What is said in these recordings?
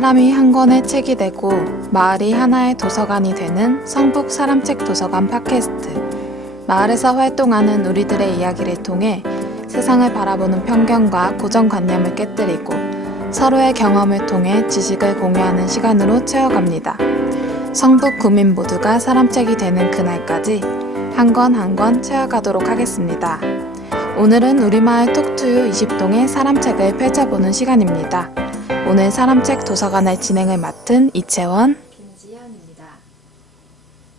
사람이 한 권의 책이 되고 마을이 하나의 도서관이 되는 성북 사람책 도서관 팟캐스트. 마을에서 활동하는 우리들의 이야기를 통해 세상을 바라보는 편견과 고정관념을 깨뜨리고 서로의 경험을 통해 지식을 공유하는 시간으로 채워갑니다. 성북 구민 모두가 사람책이 되는 그날까지 한 권 한 권 채워가도록 하겠습니다. 오늘은 우리마을 톡투유 20동의 사람책을 펼쳐보는 시간입니다. 오늘 사람책 도서관의 진행을 맡은 이채원, 김지현입니다.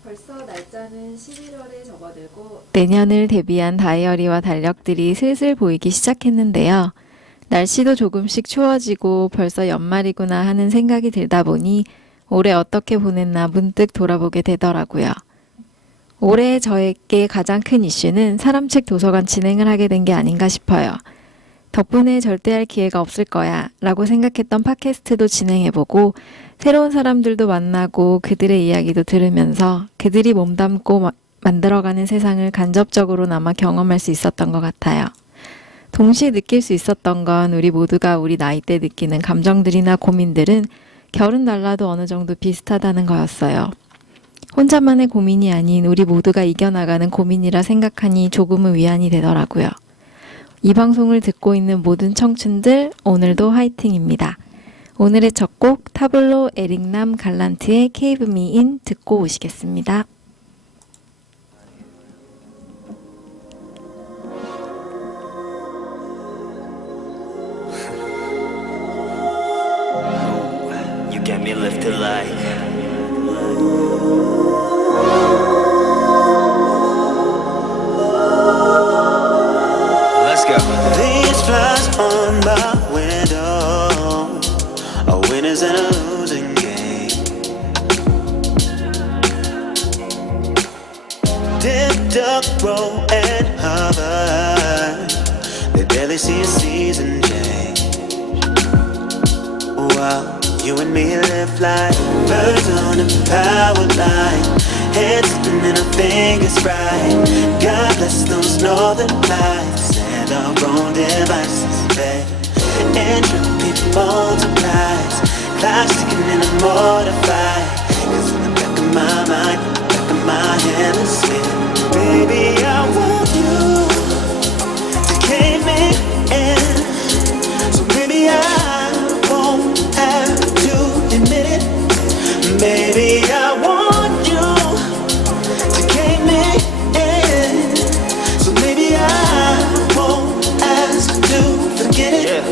벌써 날짜는 11월에 접어들고 내년을 대비한 다이어리와 달력들이 슬슬 보이기 시작했는데요. 날씨도 조금씩 추워지고 벌써 연말이구나 하는 생각이 들다 보니 올해 어떻게 보냈나 문득 돌아보게 되더라고요. 올해 저에게 가장 큰 이슈는 사람책 도서관 진행을 하게 된 게 아닌가 싶어요. 덕분에 절대 할 기회가 없을 거야 라고 생각했던 팟캐스트도 진행해보고 새로운 사람들도 만나고 그들의 이야기도 들으면서 그들이 몸담고 만들어가는 세상을 간접적으로나마 경험할 수 있었던 것 같아요. 동시에 느낄 수 있었던 건 우리 모두가 우리 나이 때 느끼는 감정들이나 고민들은 결은 달라도 어느 정도 비슷하다는 거였어요. 혼자만의 고민이 아닌 우리 모두가 이겨나가는 고민이라 생각하니 조금은 위안이 되더라고요. 이 방송을 듣고 있는 모든 청춘들, 오늘도 화이팅입니다. 오늘의 첫 곡 타블로 에릭남 갈란트의 Cave Me In 듣고 오시겠습니다. You get me lifted like Let's go. These flies on my window, a winner's and a losing game. Dip, duck, roll, and hover. They barely see a season change. Wow, you and me live like birds on a power line. Heads spinning and our fingers bright. God bless those northern lights and our own devices, babe. Entropy multiplies. Clocks ticking and I'm mortified. 'Cause in the back of my mind, back of my hemisphere, baby, I want you to cave me in. So maybe I won't have to admit it. Maybe I want you to cave me in. So maybe I won't ask to forget it.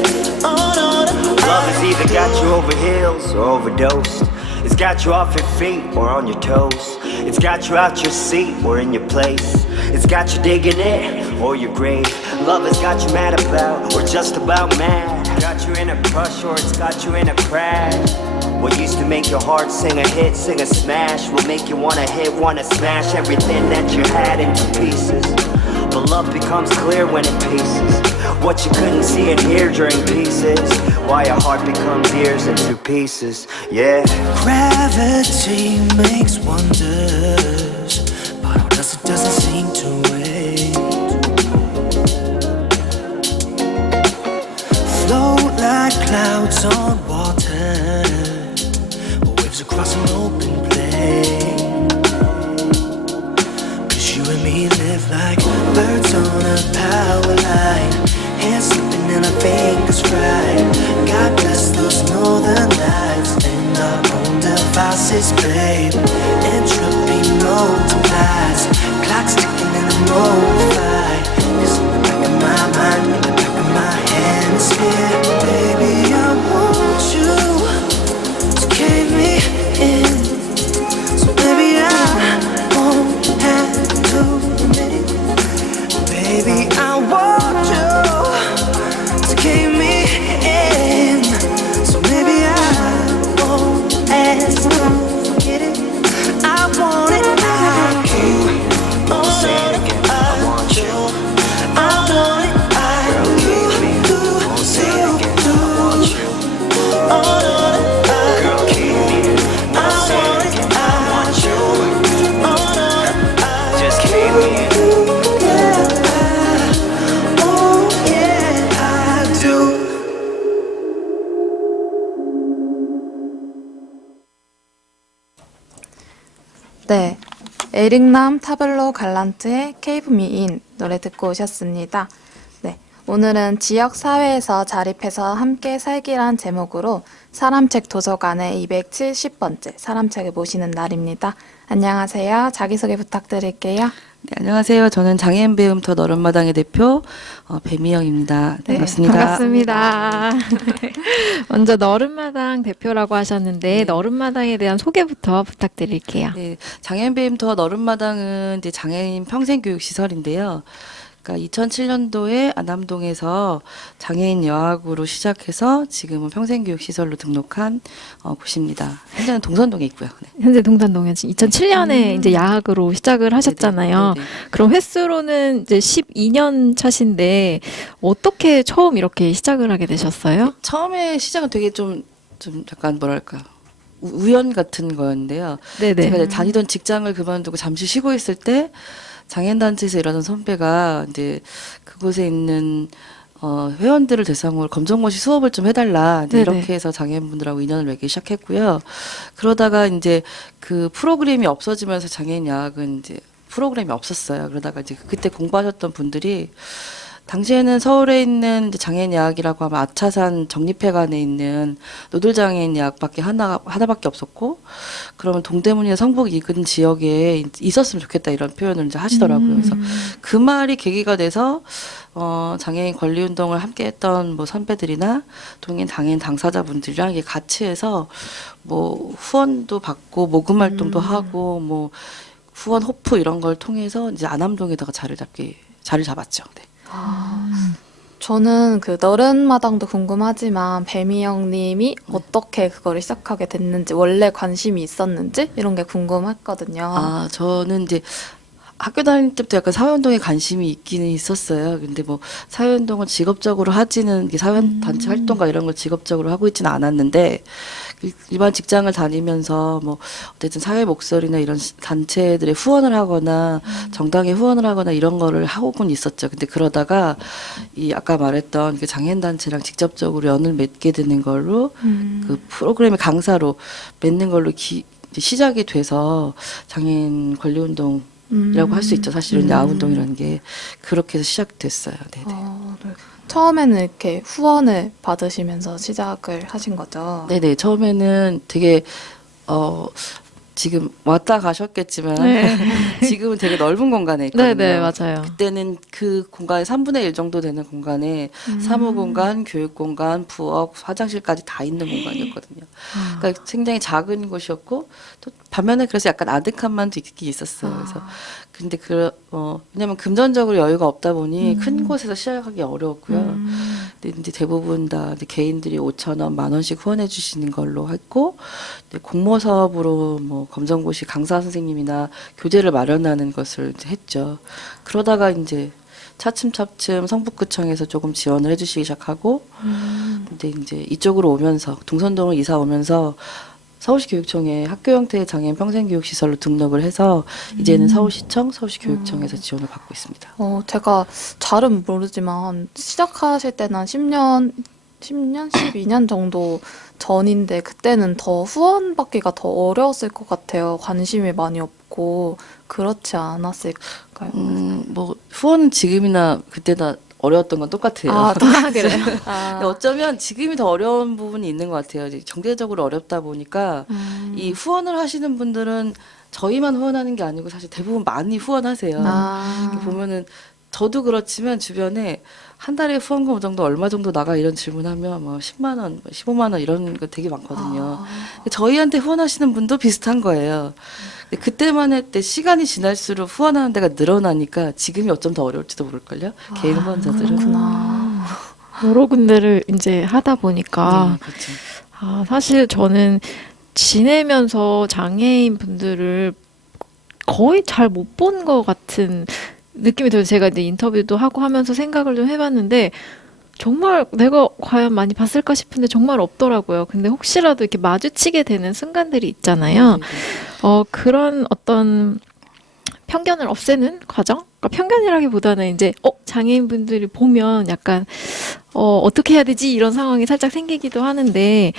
Oh, no, no. Love has either got you over heels or overdosed. It's got you off your feet or on your toes. It's got you out your seat or in your place. It's got you digging it or your grave. Love has got you mad about or just about mad. Got you in a crush or it's got you in a crash. What used to make your heart sing a hit, sing a smash, will make you wanna hit, wanna smash everything that you had into pieces. But love becomes clear when it pieces. What you couldn't see and hear during pieces. Why your heart becomes ears in two pieces. Yeah. Gravity makes wonders, but all does it doesn't seem to wait. Float like clouds on water, waves across an open plain. 'Cause you and me live like birds on a power line. Hands slipping and our fingers fried. God bless those northern lights and our own devices, babe. Entropy multiplies. Clocks ticking and I'm mortified. 'Cause in the back of my mind, in the back of my hemisphere, baby, I want you to cave me in. So maybe I won't have to admit it. Baby, I want you to cave me in. So maybe I won't ask to forget it. I want it like you. Oh, 에릭남 타블로 갈란트의 케이프 미인 노래 듣고 오셨습니다. 네, 오늘은 지역 사회에서 자립해서 함께 살기란 제목으로 사람책 도서관의 270번째 사람책을 모시는 날입니다. 안녕하세요. 자기소개 부탁드릴게요. 네, 안녕하세요. 저는 장애인 배움터 너른마당의 대표 배미영입니다. 네, 반갑습니다. 반갑습니다. 먼저 너른마당 대표라고 하셨는데 네. 너른마당에 대한 소개부터 부탁드릴게요. 네, 장애인 배움터 너른마당은 이제 장애인 평생교육시설인데요. 그러니까 2007년도에 안암동에서 장애인 여학으로 시작해서 지금은 평생교육시설로 등록한 곳입니다. 현재는 동선동에 있고요. 네. 현재 동산동에 2007년에 이제 야학으로 시작을 하셨잖아요. 네네. 그럼 횟수로는 이제 12년 차신데 어떻게 처음 이렇게 시작을 하게 되셨어요? 처음에 시작은 되게 좀 약간 뭐랄까 우연 같은 거였는데요. 네네. 제가 이제 다니던 직장을 그만두고 잠시 쉬고 있을 때 장애인단체에서 일하던 선배가 이제 그곳에 있는 회원들을 대상으로 검정고시 수업을 좀 해달라 이제 네네. 이렇게 해서 장애인분들하고 인연을 맺기 시작했고요. 그러다가 이제 그 프로그램이 없어지면서 장애인 야학은 이제 프로그램이 없었어요. 그러다가 이제 그때 공부하셨던 분들이 당시에는 서울에 있는 이제 장애인 야학이라고 하면 아차산 정립회관에 있는 노들장애인 야학밖에 하나밖에 없었고, 그러면 동대문이나 성북 인근 지역에 있었으면 좋겠다 이런 표현을 이제 하시더라고요. 그래서 그 말이 계기가 돼서 장애인 권리 운동을 함께했던 뭐 선배들이나 동인 장애인 당사자분들이랑 이게 같이 해서 뭐 후원도 받고 모금 활동도 하고 뭐 후원 호프 이런 걸 통해서 이제 안암동에다가 자리를 잡았죠. 네. 저는 그 너른마당도 궁금하지만 배미영님이 어떻게 그거를 시작하게 됐는지, 원래 관심이 있었는지 이런 게 궁금했거든요. 아, 저는 이제 학교 다닐 때부터 약간 사회운동에 관심이 있기는 있었어요. 근데 뭐 사회운동을 직업적으로 하지는 이게 사회단체 활동가 이런 걸 직업적으로 하고 있지는 않았는데 일반 직장을 다니면서 뭐 어쨌든 사회 목소리나 이런 단체들의 후원을 하거나 정당에 후원을 하거나 이런 거를 하고는 있었죠. 근데 그러다가 이 아까 말했던 그 장애인 단체랑 직접적으로 연을 맺게 되는 걸로 그 프로그램의 강사로 맺는 걸로 이제 시작이 돼서 장애인 권리 운동 이라고 할 수 있죠. 사실은 야운동이라는 게 그렇게 해서 시작됐어요. 네네. 네. 처음에는 이렇게 후원을 받으시면서 시작을 하신 거죠. 네네. 처음에는 되게 지금 왔다 가셨겠지만 네. 지금은 되게 넓은 공간에 있거든요. 네네, 맞아요. 그때는 그 공간의 3분의 1 정도 되는 공간에 사무 공간, 교육 공간, 부엌, 화장실까지 다 있는 공간이었거든요. 그러니까 굉장히 작은 곳이었고 또 반면에 그래서 약간 아득함만도 있긴 있었어요. 그래서 근데 왜냐면 금전적으로 여유가 없다 보니 큰 곳에서 시작하기 어려웠고요. 근데 이제 대부분 다 이제 개인들이 5,000원, 10,000원씩 후원해 주시는 걸로 했고, 이제 공모 사업으로 뭐 검정고시 강사 선생님이나 교재를 마련하는 것을 이제 했죠. 그러다가 이제 차츰차츰 성북구청에서 조금 지원을 해주시기 시작하고, 근데 이제 이쪽으로 오면서 동선동을 이사 오면서 서울시 교육청에 학교 형태의 장애인 평생교육시설로 등록을 해서 이제는 서울시청, 서울시 교육청에서 지원을 받고 있습니다. 제가 잘은 모르지만 시작하실 때는 한 10년, 12년 정도 전인데 그때는 더 후원받기가 더 어려웠을 것 같아요. 관심이 많이 없고 그렇지 않았을까요? 뭐 후원은 지금이나 그때나 어려웠던 건 똑같아요. 아, 또 그래요? 근데 어쩌면 지금이 더 어려운 부분이 있는 것 같아요. 이제 경제적으로 어렵다 보니까 이 후원을 하시는 분들은 저희만 후원하는 게 아니고 사실 대부분 많이 후원하세요. 이렇게 보면은 저도 그렇지만 주변에 한 달에 후원금 정도 얼마 정도 나가 이런 질문하면 뭐 10만 원, 15만 원 이런 거 되게 많거든요. 저희한테 후원하시는 분도 비슷한 거예요. 근데 그때만 했때 시간이 지날수록 후원하는 데가 늘어나니까 지금이 어쩜 더 어려울지도 모를걸요. 개인 후원자들은. 그렇구나. 여러 군데를 이제 하다 보니까 그렇죠. 사실 저는 지내면서 장애인 분들을 거의 잘 못 본 것 같은 느낌이 들어요. 제가 이제 인터뷰도 하고 하면서 생각을 좀 해봤는데 정말 내가 과연 많이 봤을까 싶은데 정말 없더라고요. 근데 혹시라도 이렇게 마주치게 되는 순간들이 있잖아요. 그런 어떤 편견을 없애는 과정? 그러니까 편견이라기보다는 이제 장애인분들이 보면 약간 어떻게 해야 되지? 이런 상황이 살짝 생기기도 하는데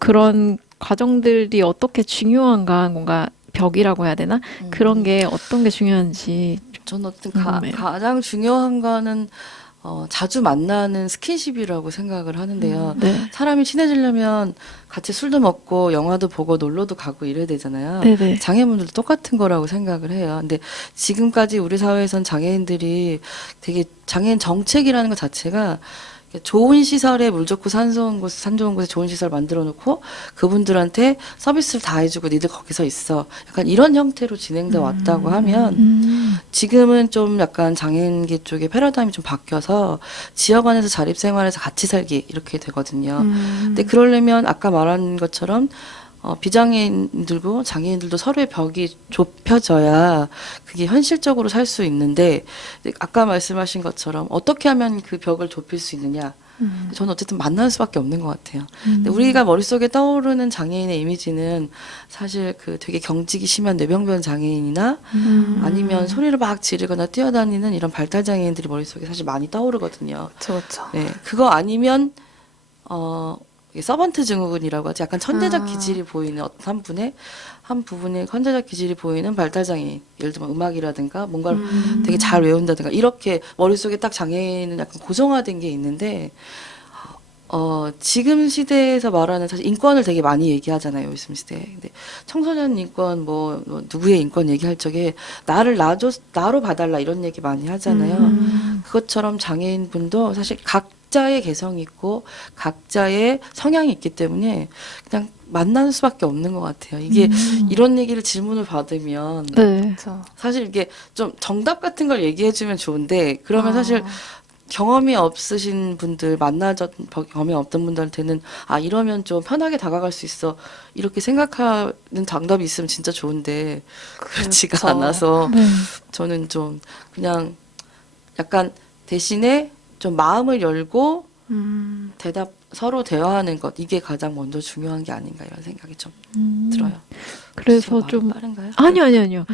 그런 과정들이 어떻게 중요한가, 뭔가 벽이라고 해야 되나? 그런 게 어떤 게 중요한지. 저는 어쨌든 궁금해요. 가장 중요한 거는 자주 만나는 스킨십이라고 생각을 하는데요. 네. 사람이 친해지려면 같이 술도 먹고 영화도 보고 놀러도 가고 이래야 되잖아요. 네네. 장애인분들도 똑같은 거라고 생각을 해요. 근데 지금까지 우리 사회에선 장애인들이 되게 장애인 정책이라는 것 자체가 좋은 시설에 물 좋고 산 좋은 곳에 좋은 시설 만들어 놓고 그분들한테 서비스를 다 해주고 니들 거기서 있어. 약간 이런 형태로 진행돼 왔다고 하면 지금은 좀 약간 장애인계 쪽의 패러다임이 좀 바뀌어서 지역 안에서 자립생활에서 같이 살기 이렇게 되거든요. 근데 그러려면 아까 말한 것처럼 비장애인들고 장애인들도 서로의 벽이 좁혀져야 그게 현실적으로 살 수 있는데 아까 말씀하신 것처럼 어떻게 하면 그 벽을 좁힐 수 있느냐. 저는 어쨌든 만날 수밖에 없는 것 같아요. 근데 우리가 머릿속에 떠오르는 장애인의 이미지는 사실 그 되게 경직이 심한 뇌병변 장애인이나 아니면 소리를 막 지르거나 뛰어다니는 이런 발달 장애인들이 머릿속에 사실 많이 떠오르거든요. 그렇죠. 네, 그거 아니면 이게 서번트 증후군이라고 하지. 약간 천재적 기질이 보이는 어떤 한 부분의 천재적 기질이 보이는 발달 장애인. 예를 들면 음악이라든가 뭔가를 되게 잘 외운다든가 이렇게 머릿속에 딱 장애인은 약간 고정화된 게 있는데 지금 시대에서 말하는 사실 인권을 되게 많이 얘기하잖아요. 요즘 시대에. 근데 청소년 인권 뭐 누구의 인권 얘기할 적에 나로 봐달라 이런 얘기 많이 하잖아요. 그것처럼 장애인분도 사실 각자의 개성이 있고 각자의 성향이 있기 때문에 그냥 만나는 수밖에 없는 것 같아요. 이게 이런 얘기를 질문을 받으면 네. 그렇죠. 사실 이게 좀 정답 같은 걸 얘기해주면 좋은데 그러면 사실 경험이 없으신 분들 만나던 경험이 없던 분들한테는 이러면 좀 편하게 다가갈 수 있어 이렇게 생각하는 정답이 있으면 진짜 좋은데 그렇지가 그렇죠. 않아서 네. 저는 좀 그냥 약간 대신에 좀 마음을 열고 서로 대화하는 것 이게 가장 먼저 중요한 게 아닌가 이런 생각이 좀 들어요. 그래서 말이 좀 빠른가요? 아니요.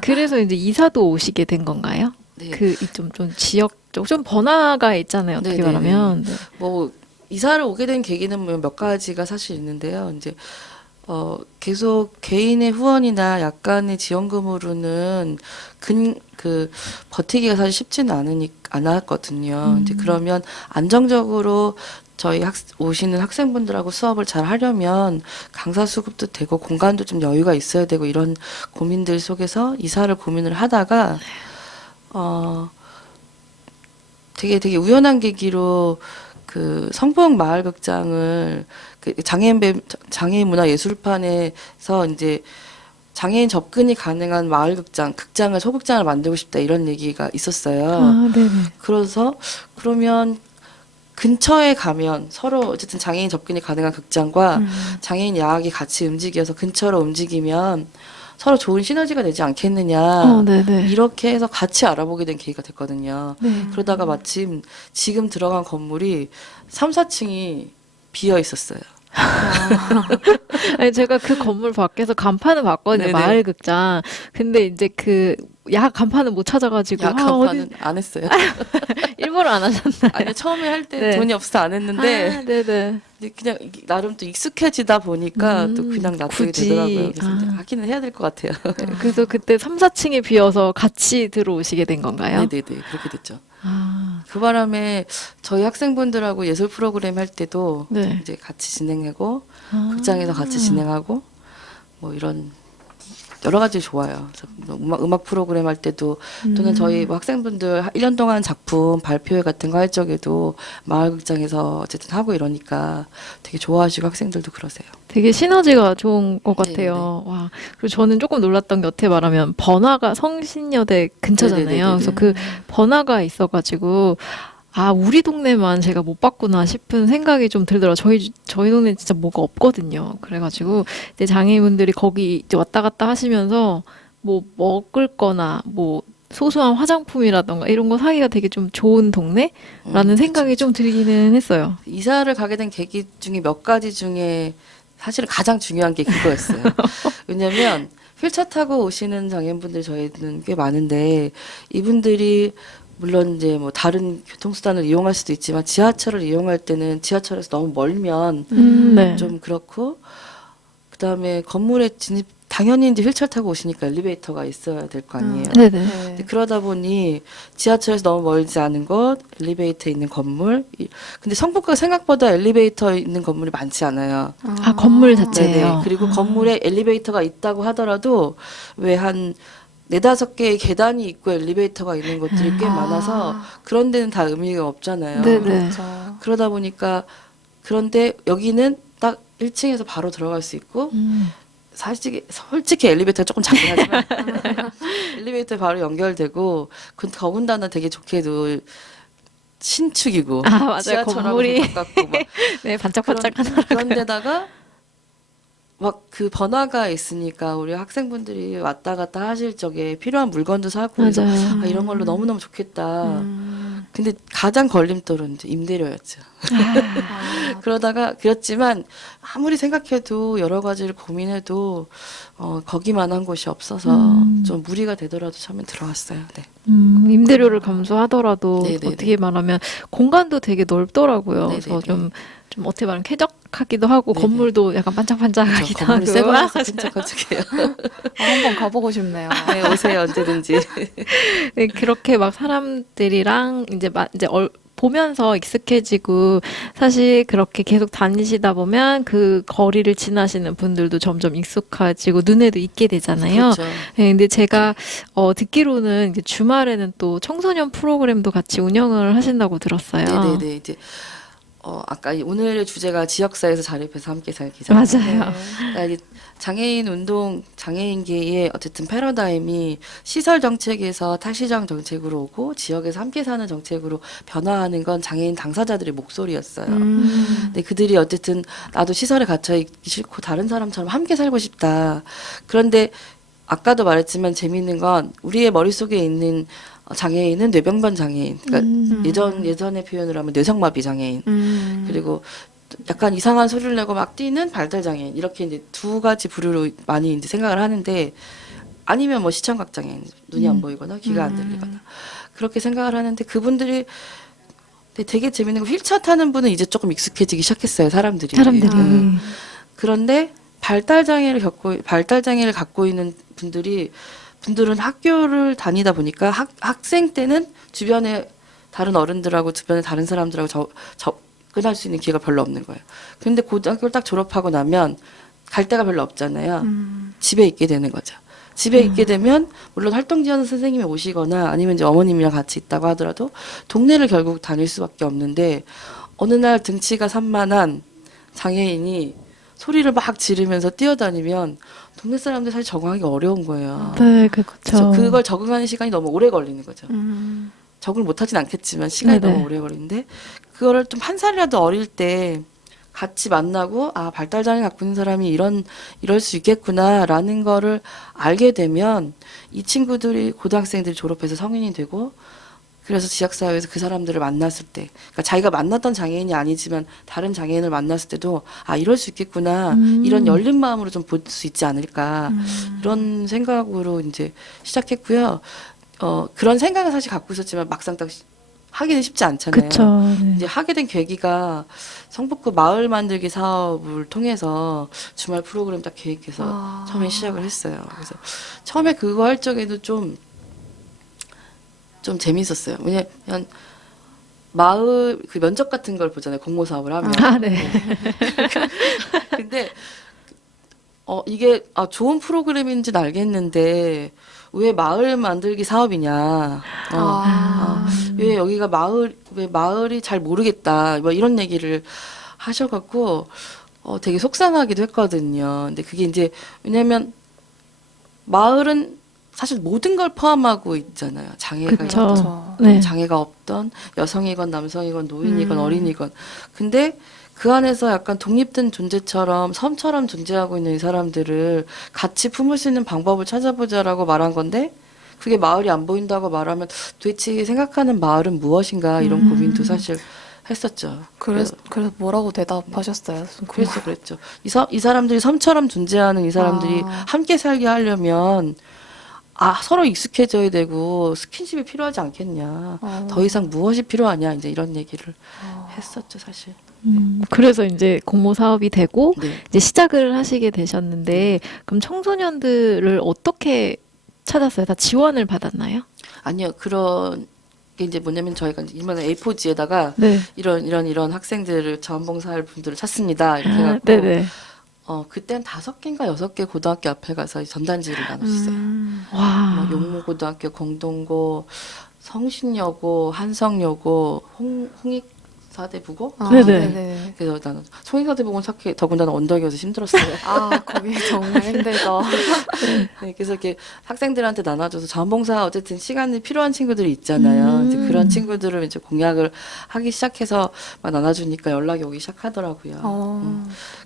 그래서 이제 이사도 오시게 된 건가요? 네. 그 좀 지역적 좀 번화가 있잖아요. 어떻게 네네네. 말하면. 네. 뭐 이사를 오게 된 계기는 뭐 몇 가지가 사실 있는데요. 이제 계속 개인의 후원이나 약간의 지원금으로는 버티기가 사실 쉽지는 않았거든요. 이제 그러면 안정적으로 저희 오시는 학생분들하고 수업을 잘 하려면 강사 수급도 되고 공간도 좀 여유가 있어야 되고 이런 고민들 속에서 이사를 고민을 하다가 되게 우연한 계기로 그 성북 마을극장을 그 장애인 문화 예술판에서 이제 장애인 접근이 가능한 극장을 소극장을 만들고 싶다 이런 얘기가 있었어요. 네네. 그래서 그러면 근처에 가면 서로 어쨌든 장애인 접근이 가능한 극장과 장애인 야학이 같이 움직여서 근처로 움직이면 서로 좋은 시너지가 되지 않겠느냐. 네네. 이렇게 해서 같이 알아보게 된 계기가 됐거든요. 네. 그러다가 마침 지금 들어간 건물이 3, 4층이 비어 있었어요. 아니, 제가 그 건물 밖에서 간판을 봤거든요. 네네. 마을극장. 근데 이제 그 간판을 못 찾아가지고 간판은 안 했어요. 일부러 안 하셨나요? 아니 처음에 할 때 네. 돈이 없어서 안 했는데 네네. 근데 그냥 나름 또 익숙해지다 보니까 또 그냥 놔두게 굳이. 되더라고요. 그래서 이제 하기는 해야 될 것 같아요. 그래서 그때 3, 4층이 비어서 같이 들어오시게 된 건가요? 네네네 그렇게 됐죠. 그 바람에 저희 학생분들하고 예술 프로그램 할 때도 네. 이제 같이 진행하고 극장에서 같이 진행하고 뭐 이런 여러 가지 좋아요. 그래서 음악 프로그램 할 때도 또는 저희 뭐 학생분들 1년 동안 작품 발표회 같은 거 할 적에도 마을극장에서 어쨌든 하고 이러니까 되게 좋아하시고 학생들도 그러세요. 되게 시너지가 좋은 것 같아요. 와. 그리고 저는 조금 놀랐던 게 어떻게 말하면 번화가 성신여대 근처잖아요. 네네네네. 그래서 그 번화가 있어가지고 우리 동네만 제가 못 봤구나 싶은 생각이 좀 들더라고요. 저희 동네 진짜 뭐가 없거든요. 그래가지고 이제 장애인분들이 거기 이제 왔다 갔다 하시면서 뭐 먹을 거나 뭐 소소한 화장품이라던가 이런 거 사기가 되게 좀 좋은 동네라는 생각이 좀 들기는 했어요. 이사를 가게 된 계기 중에 몇 가지 중에 사실 가장 중요한 게 그거였어요. 왜냐면 휠체어 타고 오시는 장애인분들 저희는 꽤 많은데 이분들이 물론 이제 뭐 다른 교통수단을 이용할 수도 있지만 지하철을 이용할 때는 지하철에서 너무 멀면 네. 좀 그렇고 그다음에 건물에 당연히 이제 휠체어 타고 오시니까 엘리베이터가 있어야 될 거 아니에요. 네네. 근데 그러다 보니 지하철에서 너무 멀지 않은 곳, 엘리베이터 있는 건물. 근데 성북구가 생각보다 엘리베이터 있는 건물이 많지 않아요. 아, 건물 자체예요. 네네. 그리고 건물에 엘리베이터가 있다고 하더라도 왜 한 네다섯 개의 계단이 있고 엘리베이터가 있는 곳들이 꽤 많아서 그런 데는 다 의미가 없잖아요. 네네. 그렇죠. 그러다 보니까 그런데 여기는 딱 1층에서 바로 들어갈 수 있고 솔직히 엘리베이터가 조금 작긴 하지만 엘리베이터에 바로 연결되고 더군다나 되게 좋게도 신축이고 아, 맞아요. 지하철하고 건물이. 가깝고 막 네, 반짝반짝하더라고요. 그런데다가 막 그 번화가 있으니까 우리 학생분들이 왔다 갔다 하실 적에 필요한 물건도 사고 그래서 맞아요. 아, 이런 걸로 너무너무 좋겠다. 음. 근데 가장 걸림돌은 이제 임대료였죠. 그렇지만 아무리 생각해도 여러 가지를 고민해도 거기만한 곳이 없어서 좀 무리가 되더라도 처음엔 들어갔어요. 네. 임대료를 감수하더라도 네네네. 어떻게 말하면 공간도 되게 넓더라고요. 그래서 네네네. 좀 어떻게 말하면 쾌적하기도 하고 네네. 건물도 약간 반짝반짝하기도 저 건물 하고. 새 거라서 끈적끈적해요. 한번 가보고 싶네요. 네, 오세요 언제든지. 네, 그렇게 막 사람들이랑 이제 보면서 익숙해지고 사실 그렇게 계속 다니시다 보면 그 거리를 지나시는 분들도 점점 익숙해지고 눈에도 익게 되잖아요. 그렇죠. 네, 근데 제가 듣기로는 이제 주말에는 또 청소년 프로그램도 같이 운영을 하신다고 들었어요. 네네네. 이제 아까 오늘의 주제가 지역사회에서 자립해서 함께 살기잖아요. 맞아요. 그러니까 이게 장애인 운동, 장애인계의 어쨌든 패러다임이 시설 정책에서 탈시정 정책으로 오고 지역에서 함께 사는 정책으로 변화하는 건 장애인 당사자들의 목소리였어요. 근데 그들이 어쨌든 나도 시설에 갇혀 있기 싫고 다른 사람처럼 함께 살고 싶다. 그런데 아까도 말했지만 재미있는 건 우리의 머릿속에 있는 장애인은 뇌병변 장애인. 그러니까 예전의 표현으로 하면 뇌성마비 장애인. 그리고 약간 이상한 소리를 내고 막 뛰는 발달 장애인. 이렇게 이제 두 가지 부류로 많이 이제 생각을 하는데 아니면 뭐 시청각 장애인. 눈이 안 보이거나 귀가 안 들리거나. 그렇게 생각을 하는데 그분들이 되게 재밌는 거 휠체어 타는 분은 이제 조금 익숙해지기 시작했어요. 사람들이. 그런데 발달 장애를 갖고 있는 분들은 학교를 다니다 보니까 학생 때는 주변에 다른 어른들하고 주변에 다른 사람들하고 접근할 수 있는 기회가 별로 없는 거예요. 그런데 고등학교를 딱 졸업하고 나면 갈 데가 별로 없잖아요. 집에 있게 되는 거죠. 집에 있게 되면 물론 활동 지원 선생님이 오시거나 아니면 이제 어머님이랑 같이 있다고 하더라도 동네를 결국 다닐 수밖에 없는데 어느 날 등치가 산만한 장애인이 소리를 막 지르면서 뛰어다니면 동네 사람들 사실 적응하기 어려운 거예요. 네, 그래서 그렇죠. 그걸 적응하는 시간이 너무 오래 걸리는 거죠. 적응을 못하진 않겠지만 시간이 네네. 너무 오래 걸리는데 그거를 좀 한 살이라도 어릴 때 같이 만나고 아 발달장애 갖고 있는 사람이 이럴 수 있겠구나라는 거를 알게 되면 이 친구들이 고등학생들이 졸업해서 성인이 되고 그래서 지역사회에서 그 사람들을 만났을 때, 그러니까 자기가 만났던 장애인이 아니지만 다른 장애인을 만났을 때도 아 이럴 수 있겠구나 이런 열린 마음으로 좀 볼 수 있지 않을까 이런 생각으로 이제 시작했고요. 그런 생각을 사실 갖고 있었지만 막상 딱 하기는 쉽지 않잖아요. 그쵸. 네. 이제 하게 된 계기가 성북구 마을 만들기 사업을 통해서 주말 프로그램 딱 계획해서 처음에 시작을 했어요. 그래서 처음에 그거 할 적에도 좀 재밌었어요. 왜냐면 마을 그 면접 같은 걸 보잖아요. 공모 사업을 하면. 아, 네. 근데 이게 좋은 프로그램인지는 알겠는데 왜 마을 만들기 사업이냐. 왜 여기가 왜 마을이 잘 모르겠다. 뭐 이런 얘기를 하셔갖고 되게 속상하기도 했거든요. 근데 그게 이제 왜냐면 마을은 사실 모든 걸 포함하고 있잖아요. 장애가 그쵸. 있던, 네. 장애가 없던 여성이건 남성이건 노인이건 어린이건. 근데 그 안에서 약간 독립된 존재처럼 섬처럼 존재하고 있는 이 사람들을 같이 품을 수 있는 방법을 찾아보자라고 말한 건데 그게 마을이 안 보인다고 말하면 도대체 생각하는 마을은 무엇인가 이런 고민도 사실 했었죠. 그래서 뭐라고 대답하셨어요? 그랬죠. 이 사람들이 섬처럼 존재하는 이 사람들이 함께 살게 하려면 서로 익숙해져야 되고 스킨십이 필요하지 않겠냐. 더 이상 무엇이 필요하냐. 이제 이런 얘기를 했었죠, 사실. 그래서 이제 공모 사업이 되고 네. 이제 시작을 하시게 되셨는데 그럼 청소년들을 어떻게 찾았어요? 다 지원을 받았나요? 아니요, 그런 게 이제 뭐냐면 저희가 이제 이번에 A4지에다가 네. 이런 학생들을 자원봉사할 분들을 찾습니다. 이렇게 아, 해갖고 네네. 그땐 5개인가 6개 고등학교 앞에 가서 전단지를 나눴어요. 와. 뭐 용무고등학교, 공동고, 성신여고, 한성여고, 홍익사대부고. 네네. 그래서 나는 송익사대부고는 사실 더군다나 언덕이어서 힘들었어요. 거기 정말 힘들죠. 네, 그래서 이렇게 학생들한테 나눠줘서 자원봉사 어쨌든 시간이 필요한 친구들이 있잖아요. 이제 그런 친구들을 이제 공약을 하기 시작해서 막 나눠주니까 연락이 오기 시작하더라고요.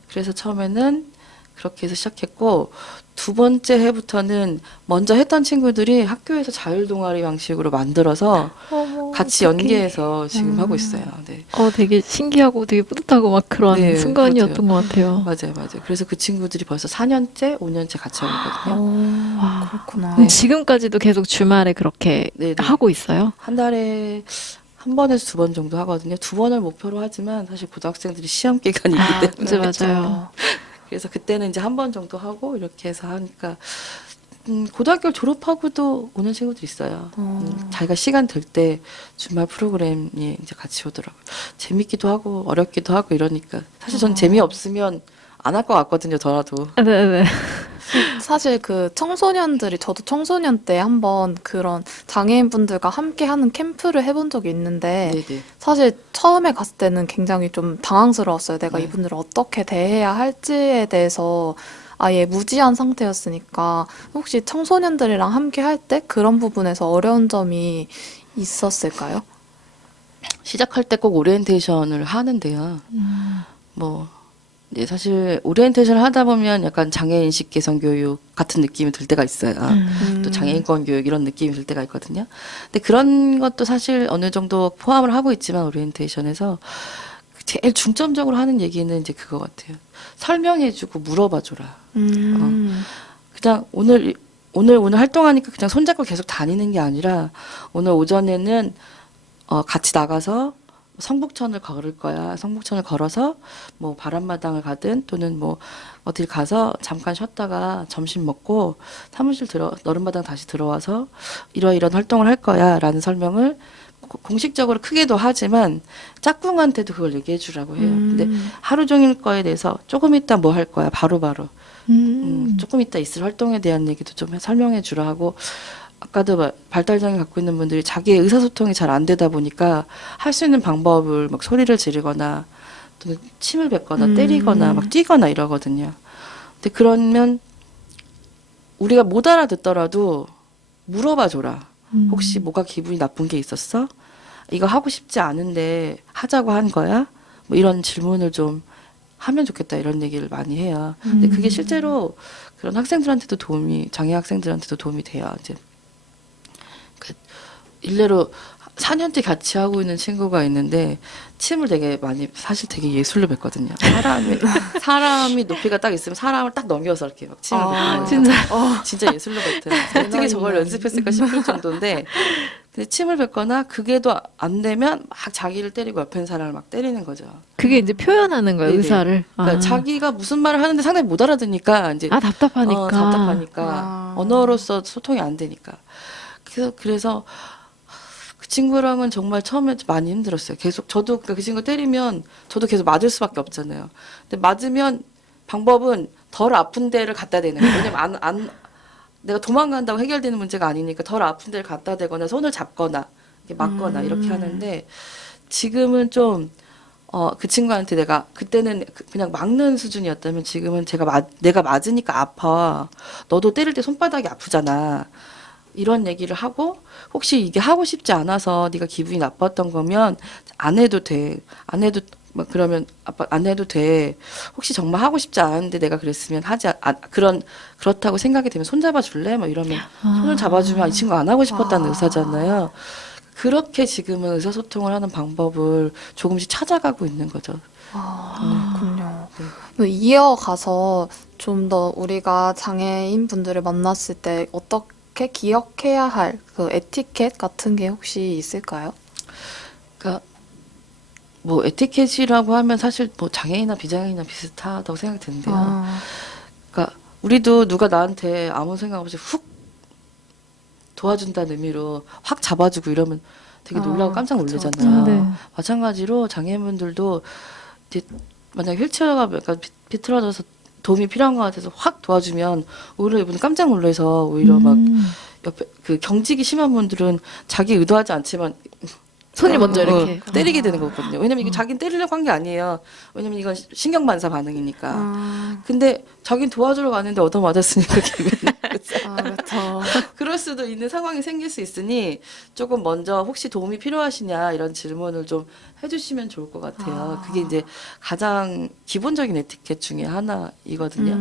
그래서 처음에는 그렇게 해서 시작했고 두 번째 해부터는 먼저 했던 친구들이 학교에서 자율 동아리 방식으로 만들어서 같이 연계해서 지금 하고 있어요. 네. 되게 신기하고 되게 뿌듯하고 막 그런 네, 순간이었던 것 같아요. 맞아요. 그래서 그 친구들이 벌써 4년째, 5년째 같이 하고 있거든요. 와. 그렇구나. 그럼 지금까지도 계속 주말에 그렇게 네, 네. 하고 있어요? 한 달에 한 번에서 2번 정도 하거든요. 2번을 목표로 하지만 사실 고등학생들이 시험 기간이기 때문에 맞아요. 그래서 그때는 이제 한 번 정도 하고 이렇게 해서 하니까 고등학교를 졸업하고도 오는 친구들 있어요. 자기가 시간 될 때 주말 프로그램이 이제 같이 오더라고요. 재밌기도 하고 어렵기도 하고 이러니까 사실 전 재미없으면 안 할 것 같거든요. 저라도. 네네. 사실 그 청소년들이 저도 청소년 때 한번 그런 장애인분들과 함께 하는 캠프를 해본 적이 있는데 네네. 사실 처음에 갔을 때는 굉장히 좀 당황스러웠어요. 내가 네. 이분들을 어떻게 대해야 할지에 대해서 아예 무지한 상태였으니까 혹시 청소년들이랑 함께 할 때 그런 부분에서 어려운 점이 있었을까요? 시작할 때 꼭 오리엔테이션을 하는데요. 뭐 네, 사실 오리엔테이션을 하다 보면 약간 장애인식 개선 교육 같은 느낌이 들 때가 있어요. 또 장애인권 교육 이런 느낌이 들 때가 있거든요. 근데 그런 것도 사실 어느 정도 포함을 하고 있지만 오리엔테이션에서 제일 중점적으로 하는 얘기는 이제 그거 같아요. 설명해주고 물어봐줘라. 그냥 오늘 활동하니까 그냥 손잡고 계속 다니는 게 아니라 오늘 오전에는 같이 나가서 성북천을 걸을 거야. 성북천을 걸어서 뭐 바람마당을 가든 또는 뭐 어딜 가서 잠깐 쉬었다가 점심 먹고 사무실 너른마당 다시 들어와서 이러이런 활동을 할 거야라는 설명을 공식적으로 크게도 하지만 짝꿍한테도 그걸 얘기해 주라고 해요. 근데 하루 종일 거에 대해서 조금 있다 뭐 할 거야. 바로바로. 조금 있다 있을 활동에 대한 얘기도 좀 설명해 주라 하고 아까도 발달장애 갖고 있는 분들이 자기의 의사소통이 잘 안 되다 보니까 할 수 있는 방법을 막 소리를 지르거나 또는 침을 뱉거나 때리거나 막 뛰거나 이러거든요. 근데 그러면 우리가 못 알아듣더라도 물어봐 줘라. 혹시 뭐가 기분이 나쁜 게 있었어? 이거 하고 싶지 않은데 하자고 한 거야? 뭐 이런 질문을 좀 하면 좋겠다 이런 얘기를 많이 해요. 근데 그게 실제로 그런 학생들한테도 장애 학생들한테도 도움이 돼요. 이제 일례로 4년째 같이 하고 있는 친구가 있는데 침을 되게 많이 사실 되게 예술로 뱉거든요. 사람이 높이가 딱 있으면 사람을 딱 넘겨서 이렇게 막 침을 뱉어요. 진짜 예술로 뱉어요. 어떻게 저걸 연습했을까 싶을 정도인데 근데 침을 뱉거나 그게도 안 되면 막 자기를 때리고 옆에 있는 사람을 막 때리는 거죠. 그게 이제 표현하는 거예요, 네네. 의사를. 그러니까 자기가 무슨 말을 하는데 상당히 못 알아듣니까 이제 답답하니까. 답답하니까 언어로서 소통이 안 되니까. 그래서 그 친구랑은 정말 처음에 많이 힘들었어요. 계속 저도 그 친구 때리면 저도 계속 맞을 수밖에 없잖아요. 근데 맞으면 방법은 덜 아픈 데를 갖다 대는 거예요. 왜냐면 내가 도망간다고 해결되는 문제가 아니니까 덜 아픈 데를 갖다 대거나 손을 잡거나 이렇게 맞거나 이렇게 하는데 지금은 좀 그 친구한테 내가 그때는 그냥 막는 수준이었다면 지금은 내가 맞으니까 아파. 너도 때릴 때 손바닥이 아프잖아. 이런 얘기를 하고 혹시 이게 하고 싶지 않아서 네가 기분이 나빴던 거면 안 해도 돼. 안 해도 막 그러면 아빠 안 해도 돼. 혹시 정말 하고 싶지 않은데 내가 그랬으면 그렇다고 생각이 되면 손 잡아 줄래? 뭐 이러면 손을 잡아주면 이 친구 안 하고 싶었다는 의사잖아요. 그렇게 지금은 의사소통을 하는 방법을 조금씩 찾아가고 있는 거죠. 그렇군요. 이어가서 좀 더 우리가 장애인 분들을 만났을 때 어떻게 기억해야 할 그 에티켓 같은 게 혹시 있을까요? 그러니까 뭐 에티켓이라고 하면 사실 뭐 장애인이나 비장애인이나 비슷하다고 생각이 드는데요. 아, 그러니까 우리도 누가 나한테 아무 생각 없이 훅 도와준다는 의미로 확 잡아주고 이러면 되게 놀라고 깜짝 그쵸, 놀라잖아요. 그쵸. 네. 마찬가지로 장애인분들도 이제 만약 휠체어가 약간 비틀어져서 도움이 필요한 것 같아서 확 도와주면 오히려 이분은 깜짝 놀라서 오히려 막 옆에 그 경직이 심한 분들은 자기 의도하지 않지만 손이 먼저 이렇게. 때리게 되는 거거든요. 왜냐면 이게 자기는 때리려고 한 게 아니에요. 왜냐면 이건 신경반사 반응이니까. 아, 근데 자기는 도와주러 갔는데 얻어맞았으니까 기분이 그렇죠. 그럴 수도 있는 상황이 생길 수 있으니 조금 먼저 혹시 도움이 필요하시냐 이런 질문을 좀 해주시면 좋을 것 같아요. 그게 이제 가장 기본적인 에티켓 중에 하나이거든요.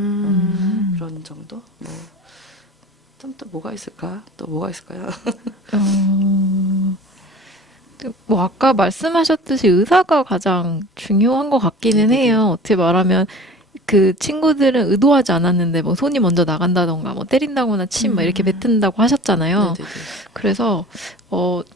그런 정도. 뭐. 또 뭐가 있을까? 또 뭐가 있을까요? 뭐 아까 말씀하셨듯이 의사가 가장 중요한 것 같기는 네네네. 해요. 어떻게 말하면 그 친구들은 의도하지 않았는데 뭐 손이 먼저 나간다던가 뭐 때린다거나 침 막 이렇게 뱉은다고 하셨잖아요. 네네네. 그래서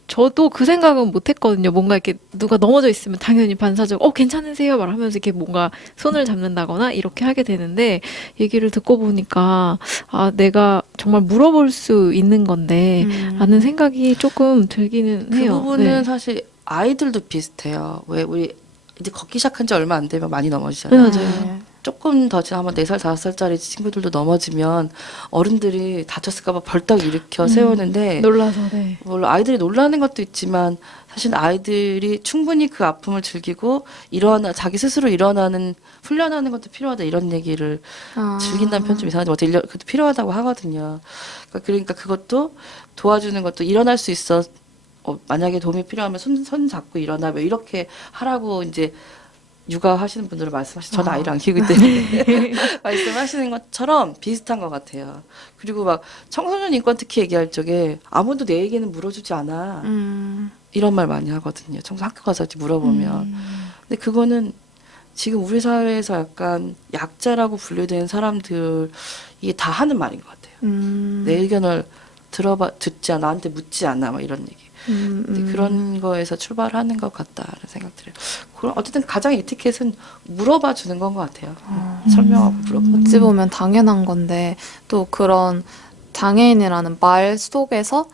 저도 그 생각은 못 했거든요. 뭔가 이렇게 누가 넘어져 있으면 당연히 반사적으로 괜찮으세요? 말하면서 이렇게 뭔가 손을 잡는다거나 이렇게 하게 되는데 얘기를 듣고 보니까 아, 내가 정말 물어볼 수 있는 건데 라는 생각이 조금 들기는 그 해요. 부분은 네. 사실 아이들도 비슷해요. 왜 우리 이제 걷기 시작한 지 얼마 안 되면 많이 넘어지잖아요. 맞아요. 조금 더 지나면 4살, 5살짜리 친구들도 넘어지면 어른들이 다쳤을까봐 벌떡 일으켜 세우는데 놀라서 네. 물론 아이들이 놀라는 것도 있지만 사실 아이들이 충분히 그 아픔을 즐기고 자기 스스로 일어나는 훈련하는 것도 필요하다 이런 얘기를 즐긴다는 표현 좀 이상하지만 그것도 필요하다고 하거든요. 그러니까 그것도 도와주는 것도 일어날 수 있어. 만약에 도움이 필요하면 손 잡고 일어나 뭐 이렇게 하라고 이제 육아하시는 분들은 말씀하시죠. 저는 아이를 안 키우기 때문에 말씀하시는 것처럼 비슷한 것 같아요. 그리고 막 청소년 인권 특히 얘기할 적에 아무도 내 얘기는 물어주지 않아. 이런 말 많이 하거든요. 학교 가서 이렇게 물어보면. 근데 그거는 지금 우리 사회에서 약간 약자라고 분류된 사람들 이게 다 하는 말인 것 같아요. 내 의견을 듣지 않아, 나한테 묻지 않아, 막 이런 얘기. 근데 그런 거에서 출발하는 것 같다라는 생각 들어요. 그럼 어쨌든 가장 에티켓은 물어봐 주는 건 것 같아요. 설명하고 물어보는. 어찌 보면 당연한 건데 또 그런 장애인이라는 말 속에서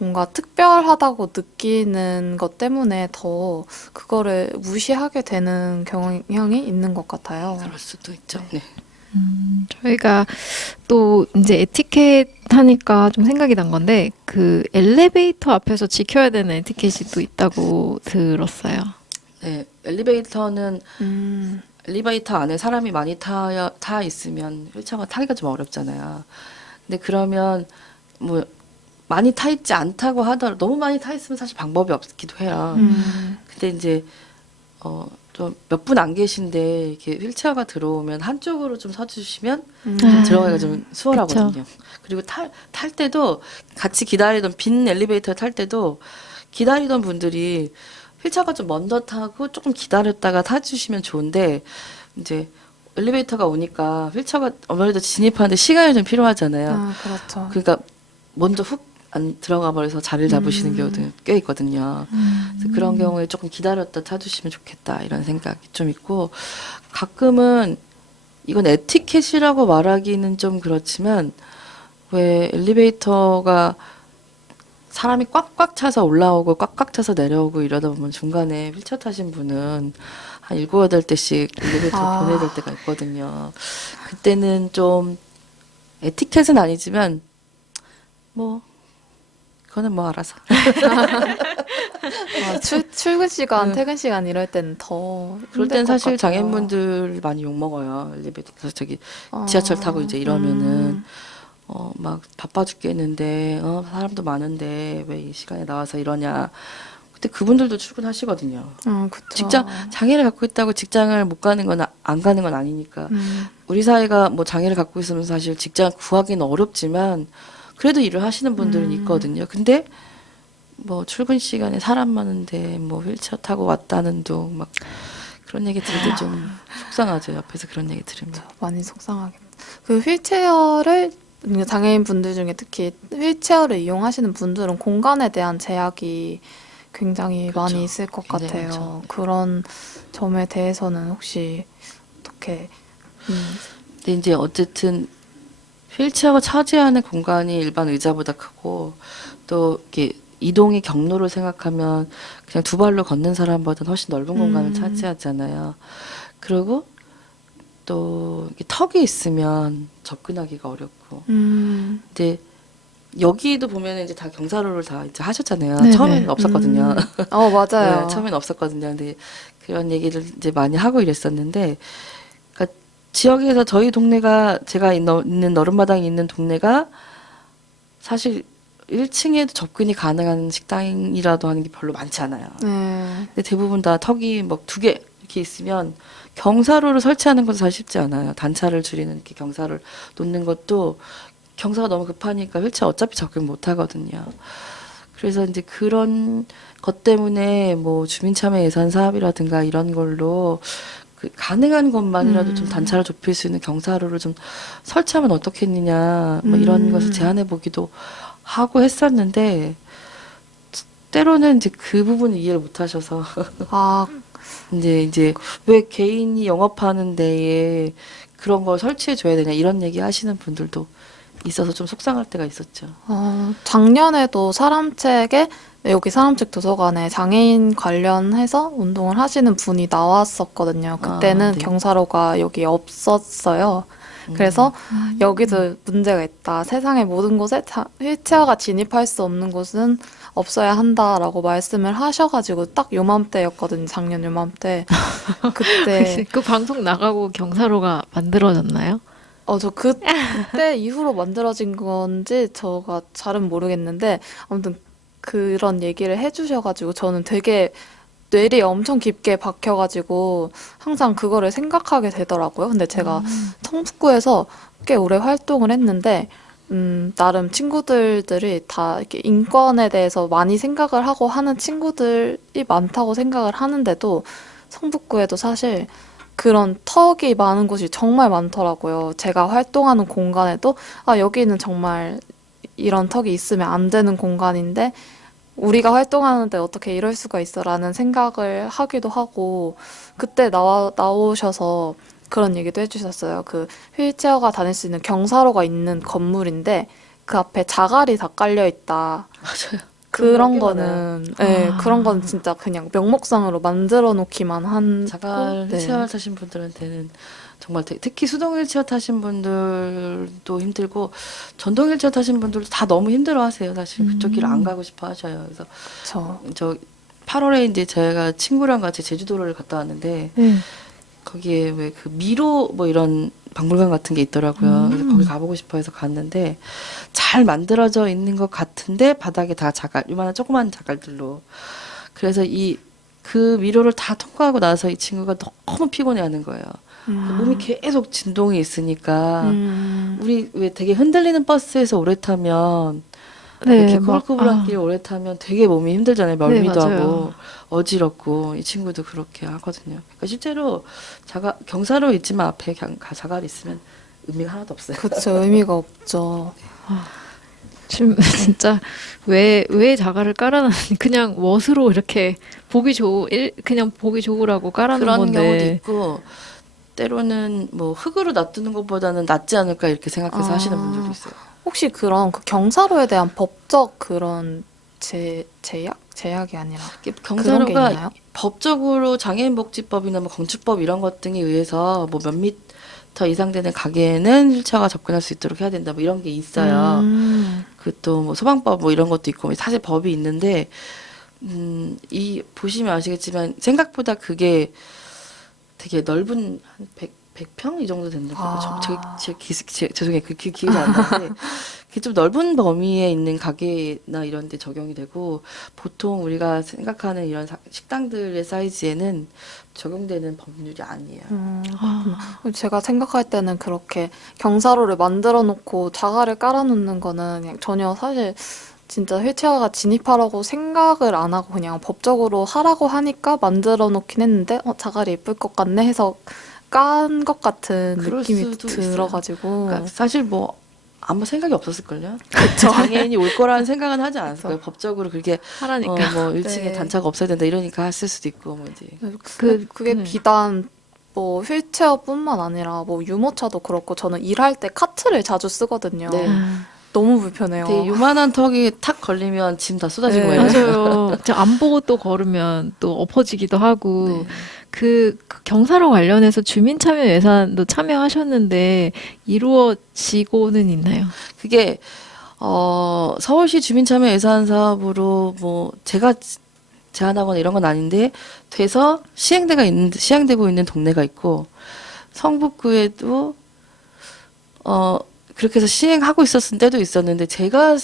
뭔가 특별하다고 느끼는 것 때문에 더 그거를 무시하게 되는 경향이 있는 것 같아요. 그럴 수도 있죠. 네. 저희가 또 이제 에티켓 하니까 좀 생각이 난 건데 그 엘리베이터 앞에서 지켜야 되는 에티켓이 또 있다고 들었어요. 네. 엘리베이터는 엘리베이터 안에 사람이 많이 타 있으면 휠체어가 타기가 좀 어렵잖아요. 근데 그러면 뭐 많이 타 있지 않다고 하더라도 너무 많이 타 있으면 사실 방법이 없기도 해요. 근데 이제 좀 몇 분 안 계신데 이렇게 휠체어가 들어오면 한쪽으로 좀 서주시면 좀 들어가기가 좀 수월하거든요. 그리고 탈 때도 같이 기다리던 빈 엘리베이터 탈 때도 기다리던 분들이 휠체어가 좀 먼저 타고 조금 기다렸다가 타주시면 좋은데 이제 엘리베이터가 오니까 휠체어가 아무래도 진입하는데 시간이 좀 필요하잖아요. 그렇죠. 그러니까 먼저 훅 안 들어가 버려서 자리를 잡으시는 경우도 꽤 있거든요. 그래서 그런 경우에 조금 기다렸다 타주시면 좋겠다 이런 생각이 좀 있고 가끔은 이건 에티켓이라고 말하기는 좀 그렇지만 왜 엘리베이터가 사람이 꽉꽉 차서 올라오고 꽉꽉 차서 내려오고 이러다 보면 중간에 휠체어 타신 분은 한 7, 8대씩 엘리베이터 보내야 될 때가 있거든요. 그때는 좀 에티켓은 아니지만 뭐 그거는 뭐 알아서. 출근 시간, 퇴근 시간 이럴 때는 더 그럴 힘들 땐 것 사실 같아요. 장애인분들 많이 욕먹어요. 엘리베이터에서 지하철 타고 이제 이러면은 막 바빠 죽겠는데 사람도 많은데 왜 이 시간에 나와서 이러냐. 근데 그분들도 출근하시거든요. 그쵸. 장애를 갖고 있다고 직장을 못 가는 건 안 가는 건 아니니까. 우리 사회가 뭐 장애를 갖고 있으면 사실 직장 구하기는 어렵지만 그래도 일을 하시는 분들은 있거든요. 근데 뭐 출근 시간에 사람 많은데 뭐 휠체어 타고 왔다는 둥 막 그런 얘기 들을 때 좀 속상하죠. 옆에서 그런 얘기 들으면. 많이 속상하겠다. 그 휠체어를 장애인 분들 중에 특히 휠체어를 이용하시는 분들은 공간에 대한 제약이 굉장히 그렇죠. 많이 있을 것 굉장히 같아요. 많죠. 그런 점에 대해서는 혹시 어떻게 근데 이제 어쨌든 휠체어가 차지하는 공간이 일반 의자보다 크고 또 이렇게 이동의 경로를 생각하면 그냥 두 발로 걷는 사람보다는 훨씬 넓은 공간을 차지하잖아요. 그리고 또 이렇게 턱이 있으면 접근하기가 어렵고. 근데 여기도 보면 이제 다 경사로를 다 이제 하셨잖아요. 네네. 처음에는 없었거든요. 맞아요. 네, 처음에는 없었거든요. 근데 그런 얘기를 이제 많이 하고 이랬었는데, 그러니까 지역에서 저희 동네가 제가 있는 너른마당이 있는 동네가 사실 1층에도 접근이 가능한 식당이라도 하는 게 별로 많지 않아요. 네. 근데 대부분 다 턱이 뭐 2개 이렇게 있으면 경사로를 설치하는 것도 사실 쉽지 않아요. 단차를 줄이는 이렇게 경사를 놓는 것도 경사가 너무 급하니까 휠체어 어차피 접근 못 하거든요. 그래서 이제 그런 것 때문에 뭐 주민참여 예산 사업이라든가 이런 걸로 그 가능한 것만이라도 좀 단차를 좁힐 수 있는 경사로를 좀 설치하면 어떻겠느냐 뭐 이런 것을 제안해 보기도 하고 했었는데 때로는 이제 그 부분을 이해를 못 하셔서 아, 이제 왜 개인이 영업하는 데에 그런 걸 설치해 줘야 되냐 이런 얘기 하시는 분들도 있어서 좀 속상할 때가 있었죠. 작년에도 사람책에 여기 사람책 도서관에 장애인 관련해서 운동을 하시는 분이 나왔었거든요. 그때는 네. 경사로가 여기 없었어요. 그래서 여기도 문제가 있다. 세상의 모든 곳에 휠체어가 진입할 수 없는 곳은 없어야 한다라고 말씀을 하셔가지고 딱 요맘때였거든요. 작년 요맘때. 그때 그 방송 나가고 경사로가 만들어졌나요? 저 그때 이후로 만들어진 건지 저가 잘은 모르겠는데 아무튼 그런 얘기를 해주셔가지고 저는 되게 뇌리에 엄청 깊게 박혀가지고 항상 그거를 생각하게 되더라고요. 근데 제가 성북구에서 꽤 오래 활동을 했는데 나름 친구들이 다 이렇게 인권에 대해서 많이 생각을 하고 하는 친구들이 많다고 생각을 하는데도 성북구에도 사실 그런 턱이 많은 곳이 정말 많더라고요. 제가 활동하는 공간에도 여기는 정말 이런 턱이 있으면 안 되는 공간인데 우리가 활동하는데 어떻게 이럴 수가 있어라는 생각을 하기도 하고 그때 나오셔서 그런 얘기도 해주셨어요. 그 휠체어가 다닐 수 있는 경사로가 있는 건물인데 그 앞에 자갈이 다 깔려 있다. 맞아요. 그런 그런 게 많아요. 거는 그런 건 진짜 그냥 명목상으로 만들어 놓기만 한 자갈 네. 휠체어 타신 분들한테는 정말 특히 수동 휠체어 타신 분들도 힘들고 전동 휠체어 타신 분들도 다 너무 힘들어하세요. 사실 그쪽 길 안 가고 싶어 하셔요. 그래서 저 8월에 이제 제가 친구랑 같이 제주도를 갔다 왔는데 거기에 왜 그 미로 뭐 이런 박물관 같은 게 있더라고요. 그래서 거기 가보고 싶어 해서 갔는데 잘 만들어져 있는 것 같은데 바닥에 다 자갈, 요만한 조그만 자갈들로. 그래서 그 미로를 다 통과하고 나서 이 친구가 너무 피곤해하는 거예요. 몸이 계속 진동이 있으니까 우리 왜 되게 흔들리는 버스에서 오래 타면 이렇게 꾸불꾸불한 길 오래 타면 되게 몸이 힘들잖아요. 멀미도 네, 맞아요. 하고 어지럽고 이 친구도 그렇게 하거든요. 그러니까 실제로 경사로 있지만 앞에 자갈이 있으면 의미가 하나도 없어요. 그쵸, 의미가 없죠. 지금 진짜 왜 자갈을 깔아놨니? 그냥 멋으로 이렇게 그냥 보기 좋으라고 깔아놓은 그런 건데. 경우도 있고 때로는 뭐 흙으로 놔두는 것보다는 낫지 않을까 이렇게 생각해서 하시는 분들도 있어요. 혹시 그런 그 경사로에 대한 법적 그런 제약이 아니라 그런 게 경사로가 있나요? 법적으로 장애인복지법이나 뭐 건축법 이런 것 등에 의해서 뭐 몇 미터 이상 되는 가게에는 휠체어가 접근할 수 있도록 해야 된다 뭐 이런 게 있어요. 그 또 뭐 소방법 뭐 이런 것도 있고 사실 법이 있는데 이 보시면 아시겠지만 생각보다 그게 되게 넓은 한 100평 이 정도 된다고 죄송해요. 그 기억이 안 나는데 그게 좀 넓은 범위에 있는 가게나 이런 데 적용이 되고 보통 우리가 생각하는 이런 식당들의 사이즈에는 적용되는 법률이 아니에요. 제가 생각할 때는 그렇게 경사로를 만들어 놓고 자갈을 깔아 놓는 거는 그냥 전혀 사실 진짜 휠체어가 진입하라고 생각을 안 하고 그냥 법적으로 하라고 하니까 만들어 놓긴 했는데 자갈이 예쁠 것 같네 해서 깐 것 같은 그럴 느낌이 수도 들어가지고 그러니까 사실 뭐 아무 생각이 없었을걸요. 장애인이 올 거라는 생각은 하지 않았을 거예요. 법적으로 그렇게 하라니까. 뭐 1층에 네. 단차가 없어야 된다 이러니까 했을 수도 있고 뭐 이제. 그게 네. 비단 뭐 휠체어뿐만 아니라 뭐 유모차도 그렇고 저는 일할 때 카트를 자주 쓰거든요. 네. 아, 너무 불편해요. 되게 요만한 턱이 탁 걸리면 짐 다 쏟아지고 네. 막 이래요. 맞아요. 안 보고 또 걸으면 또 엎어지기도 하고. 네. 그 경사로 관련해서 주민참여 예산도 참여하셨는데 이루어지고는 있나요? 그게 서울시 주민참여 예산 사업으로 뭐 제가 제안하거나 이런 건 아닌데 돼서 시행되고 있는 동네가 있고 성북구에도 그렇게 해서 시행하고 있었을 때도 있었는데 제가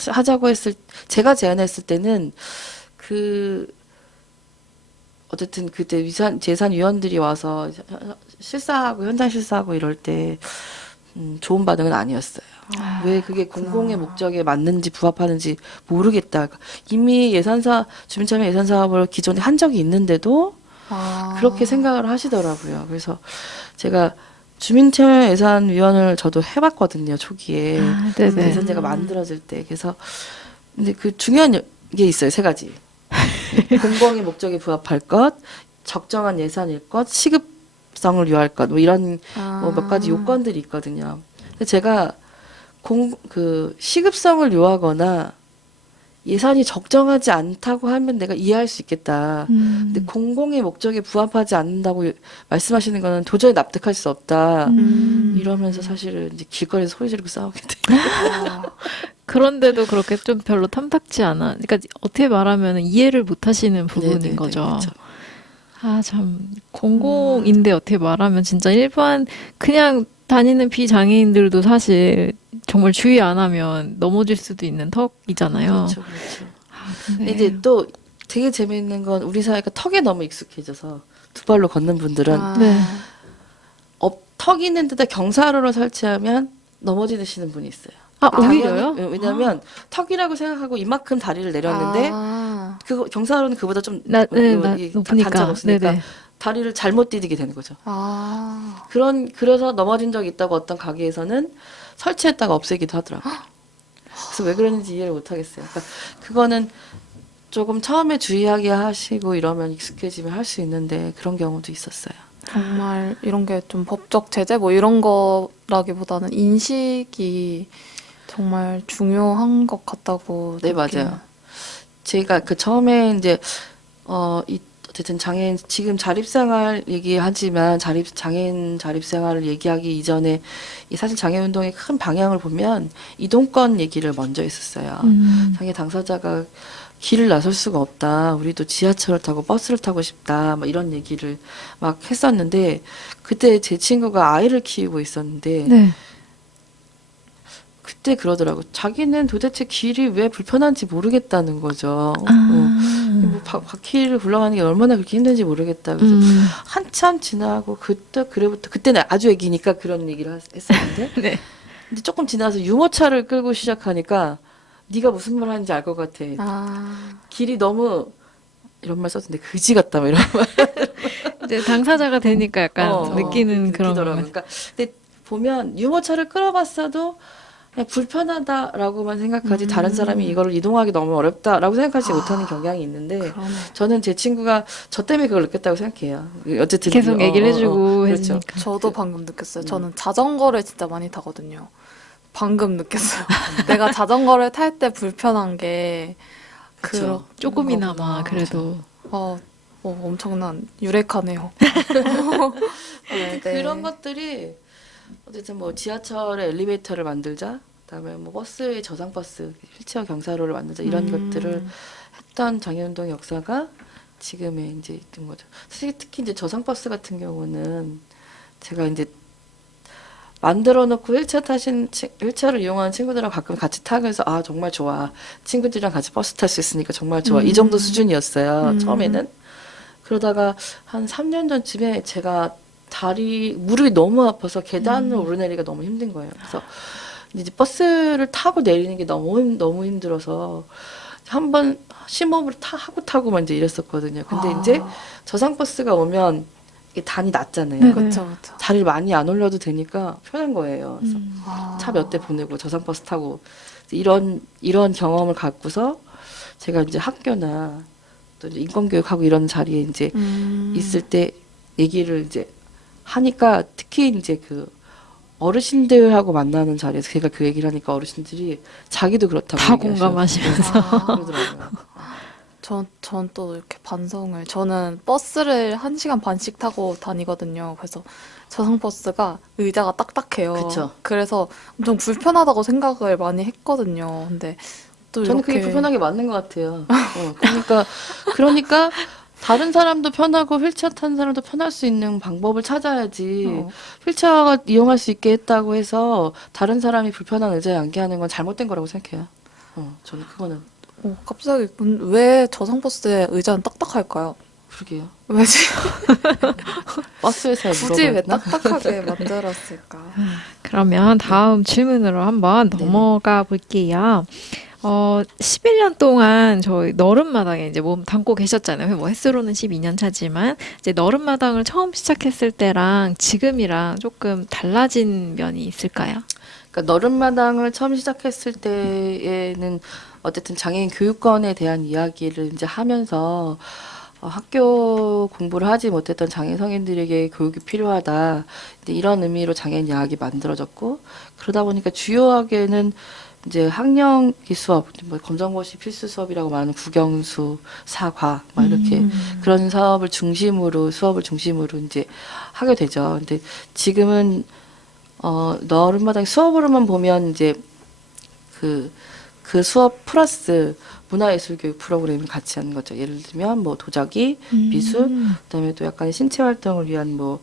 제안했을 때는 어쨌든 그때 재산위원들이 와서 실사하고 현장 실사하고 이럴 때 좋은 반응은 아니었어요. 왜 그게 공공의 목적에 맞는지 부합하는지 모르겠다. 이미 주민참여 예산 사업을 기존에 한 적이 있는데도 그렇게 생각을 하시더라고요. 그래서 제가 주민참여 예산위원을 저도 해봤거든요. 초기에 네네. 예산제가 만들어질 때. 그래서 근데 그 중요한 게 있어요. 3가지. 공공의 목적에 부합할 것, 적정한 예산일 것, 시급성을 요할 것, 뭐 이런 뭐 몇 가지 요건들이 있거든요. 근데 제가 시급성을 요하거나 예산이 적정하지 않다고 하면 내가 이해할 수 있겠다. 근데 공공의 목적에 부합하지 않는다고 말씀하시는 거는 도저히 납득할 수 없다. 이러면서 사실은 이제 길거리에서 소리 지르고 싸우게 돼요. 그런데도 그렇게 좀 별로 탐탁지 않아. 그러니까 어떻게 말하면 이해를 못 하시는 부분인 네네네, 거죠. 그렇죠. 아, 참. 공공인데 어떻게 말하면 진짜 일반 그냥 다니는 비장애인들도 사실 정말 주의 안 하면 넘어질 수도 있는 턱이잖아요. 그렇죠, 그렇죠. 아, 근데 근데 이제 또 되게 재미있는 건 우리 사회가 턱에 너무 익숙해져서 두 발로 걷는 분들은 네. 턱이 있는 데다 경사로를 설치하면 넘어지시는 분이 있어요. 아, 당연히, 오히려요? 왜냐하면 턱이라고 생각하고 이만큼 다리를 내렸는데 경사로는 그보다 좀 높으니까. 단차가 없으니까 네네. 다리를 잘못 디디게 되는 거죠. 그래서 넘어진 적이 있다고 어떤 가게에서는 설치했다가 없애기도 하더라고요. 그래서 왜 그러는지 이해를 못 하겠어요. 그러니까 그거는 조금 처음에 주의하게 하시고 이러면 익숙해지면 할 수 있는데 그런 경우도 있었어요. 정말 이런 게 좀 법적 제재 뭐 이런 거라기보다는 인식이 정말 중요한 것 같다고 네, 느껴요. 맞아요. 제가 처음에 이제 어쨌든 장애인 지금 자립생활 얘기하지만 장애인 자립생활을 얘기하기 이전에 사실 장애운동의 큰 방향을 보면 이동권 얘기를 먼저 했었어요. 장애 당사자가 길을 나설 수가 없다. 우리도 지하철을 타고 버스를 타고 싶다. 막 이런 얘기를 막 했었는데 그때 제 친구가 아이를 키우고 있었는데 네. 그때 그러더라고. 자기는 도대체 길이 왜 불편한지 모르겠다는 거죠. 뭐 바퀴를 굴러가는 게 얼마나 그렇게 힘든지 모르겠다. 그래서 한참 지나고 그때는 아주 애기니까 그런 얘기를 했었는데 네. 근데 조금 지나서 유모차를 끌고 시작하니까 네가 무슨 말 하는지 알 것 같아. 길이 너무 이런 말 썼는데 그지 같다 뭐 이런 말. 이제 당사자가 되니까 약간 느끼는 그런 거. 느끼더라고요. 그러니까 근데 보면 유모차를 끌어봤어도 그냥 불편하다라고만 생각하지 다른 사람이 이거를 이동하기 너무 어렵다라고 생각하지 못하는 경향이 있는데 그러네. 저는 제 친구가 저 때문에 그걸 느꼈다고 생각해요. 어쨌든 계속 얘기를 해주고 그렇죠. 해주니까. 저도 방금 느꼈어요. 저는 자전거를 진짜 많이 타거든요. 방금 느꼈어요. 내가 자전거를 탈 때 불편한 게 그쵸. 조금이나마 그래도. 엄청난 유레카네요. 아무튼 그런 것들이 어쨌든 뭐 지하철에 엘리베이터를 만들자, 그다음에 뭐 버스에 저상버스, 휠체어 경사로를 만들자 이런 것들을 했던 장애운동 역사가 지금에 이제 있던 거죠. 사실 특히 이제 저상버스 같은 경우는 제가 이제 만들어 놓고 휠체어를 이용하는 친구들이랑 가끔 같이 타면서 아 정말 좋아. 친구들이랑 같이 버스 탈 수 있으니까 정말 좋아. 이 정도 수준이었어요. 처음에는. 그러다가 한 3년 전쯤에 제가 무릎이 너무 아파서 계단을 오르내리기가 너무 힘든 거예요. 그래서 이제 버스를 타고 내리는 게 너무 힘들어서 한번 심호흡을 하고 타고만 이제 이랬었거든요. 근데 이제 저상버스가 오면 이게 단이 낮잖아요. 네. 그렇죠, 그렇죠. 자리를 많이 안 올려도 되니까 편한 거예요. 그래서 아. 차 몇 대 보내고 저상버스 타고 이런 경험을 갖고서 제가 이제 학교나 또 이제 인권교육하고 이런 자리에 이제 있을 때 얘기를 이제 하니까 특히 이제 그 어르신들하고 만나는 자리에서 제가 그 얘기를 하니까 어르신들이 자기도 그렇다고 다 얘기하셔. 공감하시면서. 그러더라고요. 전 또 이렇게 반성을, 저는 버스를 1시간 반씩 타고 다니거든요. 그래서 저상버스가 의자가 딱딱해요. 그쵸. 그래서 엄청 불편하다고 생각을 많이 했거든요. 근데 또 저는 이렇게 그게 불편하게 맞는 것 같아요. 그러니까 다른 사람도 편하고 휠체어 탄 사람도 편할 수 있는 방법을 찾아야지. 어. 휠체어가 이용할 수 있게 했다고 해서 다른 사람이 불편한 의자에 앉게 하는 건 잘못된 거라고 생각해요. 저는 그거는 갑자기 왜 저상버스의 의자는 딱딱할까요? 그러게요. 왜지? 버스에서 굳이 왜 물어봤나? 딱딱하게 만들었을까? 그러면 다음 질문으로 한번 넘어가 볼게요. 11년 동안 저희 너른마당에 이제 몸 담고 계셨잖아요. 뭐 햇수로는 12년 차지만 이제 너른마당을 처음 시작했을 때랑 지금이랑 조금 달라진 면이 있을까요? 그러니까 너른마당을 처음 시작했을 때에는 어쨌든 장애인 교육권에 대한 이야기를 이제 하면서 학교 공부를 하지 못했던 장애 성인들에게 교육이 필요하다. 이제 이런 의미로 장애인 야학이 만들어졌고 그러다 보니까 주요하게는 이제 학령기 수업, 뭐 검정고시 필수 수업이라고 말하는 국영수, 사과, 막 이렇게 그런 수업을 중심으로 이제 하게 되죠. 근데 지금은 너른마당 수업으로만 보면 이제 그 수업 플러스 문화예술교육 프로그램을 같이 하는 거죠. 예를 들면 뭐 도자기, 미술, 그다음에 또 약간의 신체 활동을 위한 뭐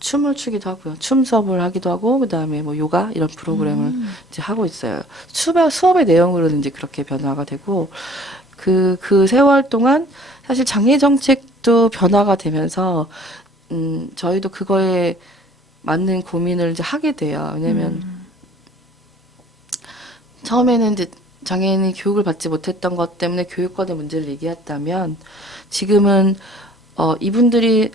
춤을 추기도 하고요. 춤 수업을 하기도 하고 그다음에 뭐 요가 이런 프로그램을 이제 하고 있어요. 수업의 내용으로는 이제 그렇게 변화가 되고 그 세월 동안 사실 장애 정책도 변화가 되면서 저희도 그거에 맞는 고민을 이제 하게 돼요. 왜냐면 처음에는 이제 장애인이 교육을 받지 못했던 것 때문에 교육권의 문제를 얘기했다면 지금은 이분들이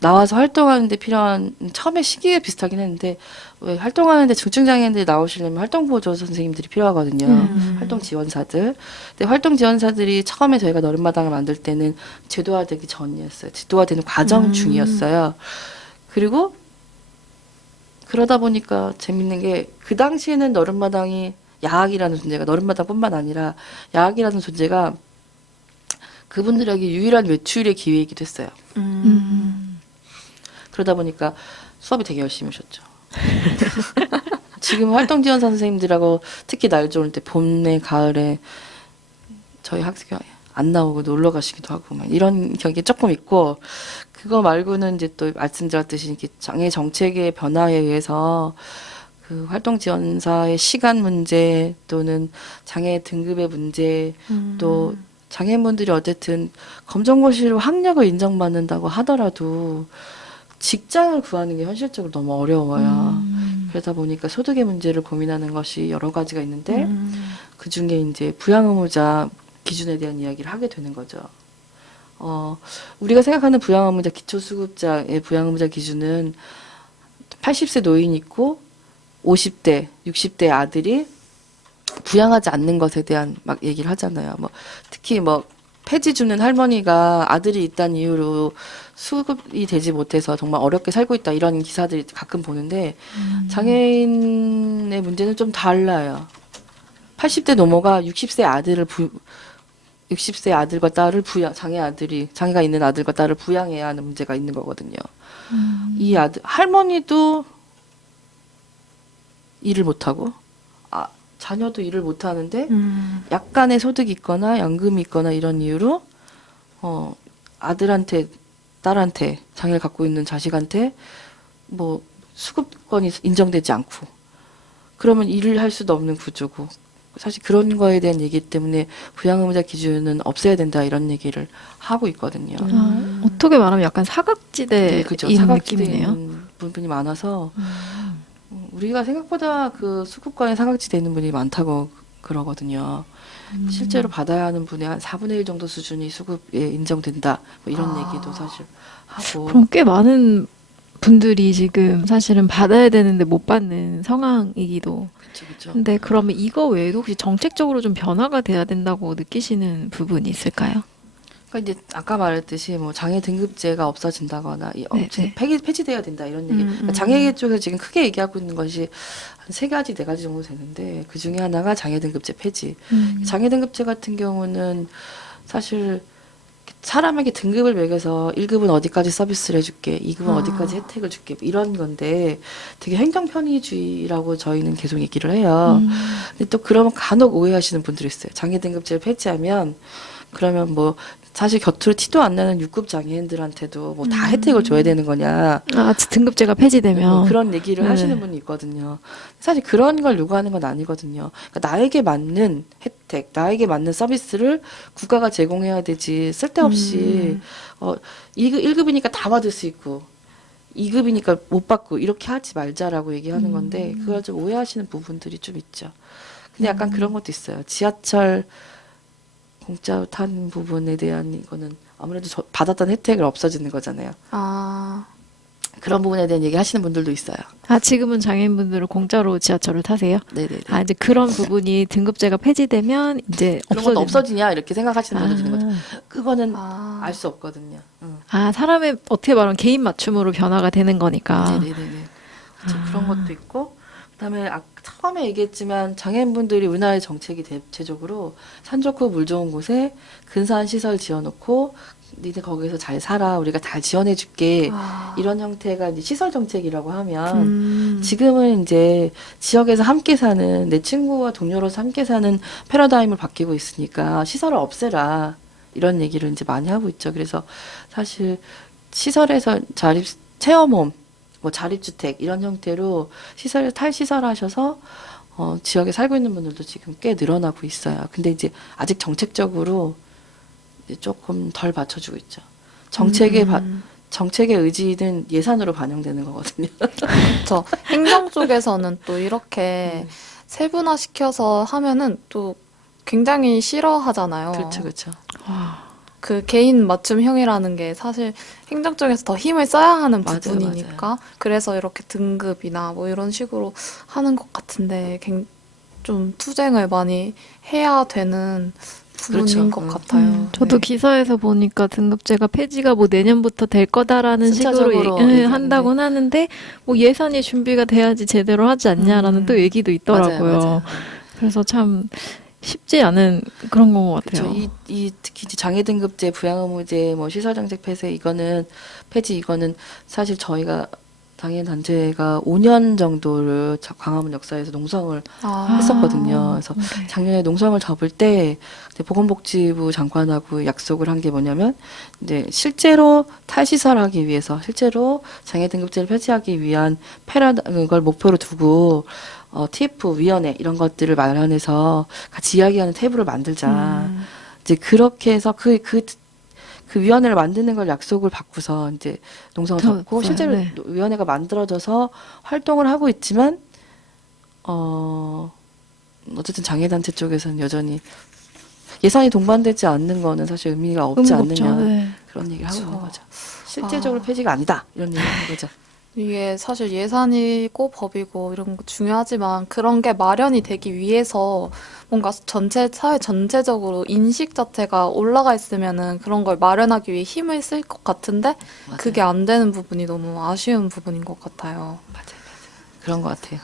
나와서 활동하는데 필요한 처음에 시기에 비슷하긴 했는데 왜 활동하는데 중증장애인들이 나오시려면 활동보조 선생님들이 필요하거든요. 활동 지원사들. 근데 활동 지원사들이 처음에 저희가 너른마당을 만들 때는 제도화되기 전이었어요. 제도화되는 과정 중이었어요. 그리고 그러다 보니까 재밌는 게 그 당시에는 너른마당이 야학이라는 존재가 너른마당뿐만 아니라 야학이라는 존재가 그분들에게 유일한 외출의 기회이기도 했어요. 그러다 보니까 수업이 되게 열심히 오셨죠. 지금 활동 지원사 선생님들하고 특히 날 좋을 때 봄에 가을에 저희 학교 안 나오고 놀러 가시기도 하고 막 이런 경기 조금 있고 그거 말고는 이제 또 말씀드렸듯이 이렇게 장애 정책의 변화에 의해서 그 활동 지원사의 시간 문제 또는 장애 등급의 문제 또 장애인분들이 어쨌든 검정고시로 학력을 인정받는다고 하더라도 직장을 구하는 게 현실적으로 너무 어려워요. 그러다 보니까 소득의 문제를 고민하는 것이 여러 가지가 있는데 그 중에 이제 부양 의무자 기준에 대한 이야기를 하게 되는 거죠. 우리가 생각하는 부양 의무자 기초수급자의 부양 의무자 기준은 80세 노인이 있고 50대, 60대 아들이 부양하지 않는 것에 대한 막 얘기를 하잖아요. 뭐 특히 뭐 폐지 주는 할머니가 아들이 있다는 이유로 수급이 되지 못해서 정말 어렵게 살고 있다 이런 기사들이 가끔 보는데 장애인의 문제는 좀 달라요. 80대 노모가 60세 아들과 딸을 장애가 있는 아들과 딸을 부양해야 하는 문제가 있는 거거든요. 이 할머니도 일을 못하고 자녀도 일을 못하는데 약간의 소득이 있거나 연금이 있거나 이런 이유로 아들한테 딸한테 장애를 갖고 있는 자식한테 뭐 수급권이 인정되지 않고 그러면 일을 할 수도 없는 구조고 사실 그런 거에 대한 얘기 때문에 부양의무자 기준은 없애야 된다 이런 얘기를 하고 있거든요. 어떻게 말하면 약간 사각지대인 그죠. 느낌이네요. 있는 부분이 많아서 우리가 생각보다 그 수급권에 사각지대 있는 분이 많다고 그러거든요. 실제로 받아야 하는 분의 한 4분의 1 정도 수준이 수급에 인정된다. 뭐 이런 아. 얘기도 사실 하고. 그럼 꽤 많은 분들이 지금 사실은 받아야 되는데 못 받는 상황이기도. 그렇죠. 근데 그러면 이거 외에도 혹시 정책적으로 좀 변화가 돼야 된다고 느끼시는 부분이 있을까요? 그러니까 이제 아까 말했듯이 뭐 장애 등급제가 없어진다거나 네, 네. 폐지돼야 된다 이런 얘기. 그러니까 장애 쪽에서 지금 크게 얘기하고 있는 것이 한 3가지, 4가지 정도 되는데 그 중에 하나가 장애 등급제 폐지. 장애 등급제 같은 경우는 사실 사람에게 등급을 매겨서 1급은 어디까지 서비스를 해줄게, 2급은 어디까지 혜택을 줄게 이런 건데 되게 행정 편의주의라고 저희는 계속 얘기를 해요. 근데 또 그러면 간혹 오해하시는 분들이 있어요. 장애 등급제를 폐지하면 그러면 뭐 사실 곁으로 티도 안 나는 6급 장애인들한테도 뭐 다 혜택을 줘야 되는 거냐. 아, 등급제가 폐지되면. 뭐 그런 얘기를 네. 하시는 분이 있거든요. 사실 그런 걸 요구하는 건 아니거든요. 그러니까 나에게 맞는 혜택, 나에게 맞는 서비스를 국가가 제공해야 되지 쓸데없이 1급이니까 다 받을 수 있고 2급이니까 못 받고 이렇게 하지 말자라고 얘기하는 건데 그걸 좀 오해하시는 부분들이 좀 있죠. 근데 약간 그런 것도 있어요. 지하철 공짜로 탄 부분에 대한 이거는 아무래도 받았던 혜택을 없어지는 거잖아요. 아, 그런 부분에 대한 얘기 하시는 분들도 있어요. 아, 지금은 장애인분들은 공짜로 지하철을 타세요? 네네네. 아, 이제 그런 부분이 등급제가 폐지되면 이제 그런 것도 없어지는. 없어지냐 이렇게 생각하시는 분들 있는 거죠. 그거는 아. 알 수 없거든요. 아, 사람의 어떻게 말하면 개인 맞춤으로 변화가 되는 거니까. 네네네네. 그렇죠. 그런 것도 있고 그다음에 처음에 얘기했지만 장애인분들이 우리나라의 정책이 대체적으로 산 좋고 물 좋은 곳에 근사한 시설 지어놓고 니네 거기서 잘 살아 우리가 잘 지원해줄게 아. 이런 형태가 이제 시설 정책이라고 하면 지금은 이제 지역에서 함께 사는 내 친구와 동료로서 함께 사는 패러다임을 바뀌고 있으니까 시설을 없애라 이런 얘기를 이제 많이 하고 있죠. 그래서 사실 시설에서 자립 체험홈 뭐 자립주택 이런 형태로 시설에 탈시설하셔서 지역에 살고 있는 분들도 지금 꽤 늘어나고 있어요. 근데 이제 아직 정책적으로 이제 조금 덜 받쳐주고 있죠. 정책의 의지는 예산으로 반영되는 거거든요. 그렇죠. 행정 쪽에서는 또 이렇게 세분화시켜서 하면은 또 굉장히 싫어하잖아요. 그렇죠, 그렇죠. 그 개인 맞춤형이라는 게 사실 행정 쪽에서 더 힘을 써야 하는 맞아요, 부분이니까 그래서 이렇게 등급이나 뭐 이런 식으로 하는 것 같은데 좀 투쟁을 많이 해야 되는 부분인 그렇죠. 것 같아요. 저도 네. 기사에서 보니까 등급제가 폐지가 뭐 내년부터 될 거다라는 식으로 순차적으로 한다곤 하는데 뭐 예산이 준비가 돼야지 제대로 하지 않냐라는 또 얘기도 있더라고요. 맞아요. 그래서 참 쉽지 않은 그런 것 같아요. 그렇죠. 특히 이제 장애 등급제, 부양 의무제, 뭐 시설 정책 폐쇄 이거는 사실 저희가 장애 단체가 5년 정도를 광화문 역사에서 농성을 했었거든요. 그래서 작년에 농성을 접을 때 이제 보건복지부 장관하고 약속을 한 게 뭐냐면 이제 실제로 탈시설하기 위해서 실제로 장애 등급제를 폐지하기 위한 그걸 목표로 두고 TF 위원회 이런 것들을 마련해서 같이 이야기하는 테이블을 만들자. 이제 그렇게 해서 그 위원회를 만드는 걸 약속을 받고서 이제 농성을 접고 실제로 네. 위원회가 만들어져서 활동을 하고 있지만 어쨌든 장애단체 쪽에서는 여전히 예산이 동반되지 않는 거는 사실 의미가 없지 의미가 없죠. 않느냐 네. 그런 얘기를 하고 있는 그렇죠. 거죠. 실제적으로 폐지가 아니다 이런 얘기를 하는 거죠. 이게 사실 예산이고 법이고 이런 거 중요하지만 그런 게 마련이 되기 위해서 뭔가 사회 전체적으로 인식 자체가 올라가 있으면은 그런 걸 마련하기 위해 힘을 쓸 것 같은데 맞아요. 그게 안 되는 부분이 너무 아쉬운 부분인 것 같아요. 그런 것 같아요.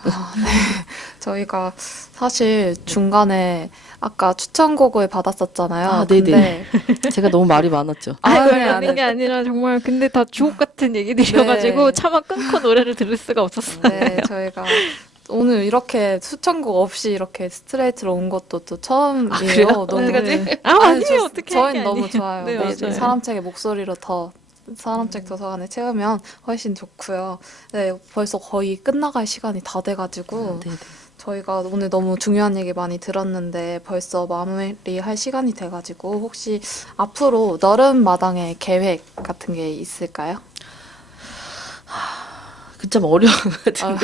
저희가 사실 중간에 아까 추천곡을 받았었잖아요. 아, 네네. 근데 제가 너무 말이 많았죠. 아닌 게 아니라 정말 근데 다 주옥 같은 얘기들이어가지고 네. 차마 끊고 노래를 들을 수가 없었어요. 네, 저희가 오늘 이렇게 추천곡 없이 이렇게 스트레이트로 온 것도 또 처음이에요. 그래요? 너무 어떡하지? 아, 아니, 아니에요. 어떻게 저희는 너무 좋아요. 네, 네, 맞아요. 사람책의 목소리로 더 사람책 도서관에 채우면 훨씬 좋고요. 네, 벌써 거의 끝나갈 시간이 다 돼가지고 네네. 저희가 오늘 너무 중요한 얘기 많이 들었는데 벌써 마무리할 시간이 돼가지고 혹시 앞으로 너른 마당의 계획 같은 게 있을까요? 그 참 어려워거든요.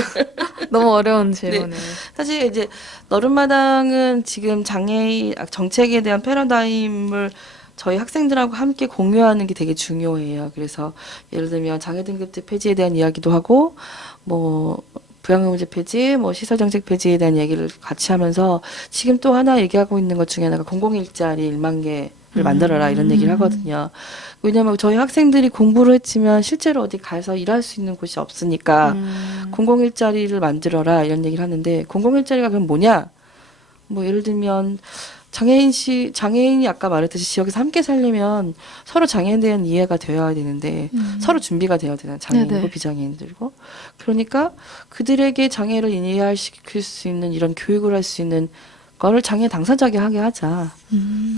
너무 어려운 질문을. 사실 이제 너른마당은 지금 장애인 정책에 대한 패러다임을 저희 학생들하고 함께 공유하는 게 되게 중요해요. 그래서 예를 들면 장애 등급제 폐지에 대한 이야기도 하고 뭐 부양의무제 폐지, 뭐 시설정책 폐지에 대한 얘기를 같이 하면서 지금 또 하나 얘기하고 있는 것 중에 하나가 공공일자리 1만 개를 만들어라 이런 얘기를 하거든요. 왜냐하면 저희 학생들이 공부를 했지만 실제로 어디 가서 일할 수 있는 곳이 없으니까 공공일자리를 만들어라 이런 얘기를 하는데 공공일자리가 그럼 뭐냐? 뭐 예를 들면 장애인이 아까 말했듯이 지역에서 함께 살려면 서로 장애인에 대한 이해가 되어야 되는데 서로 준비가 되어야 되는 장애인이고 네네. 비장애인들고 그러니까 그들에게 장애를 이해시킬 수 있는 이런 교육을 할 수 있는 거를 장애 당사자게 하게 하자.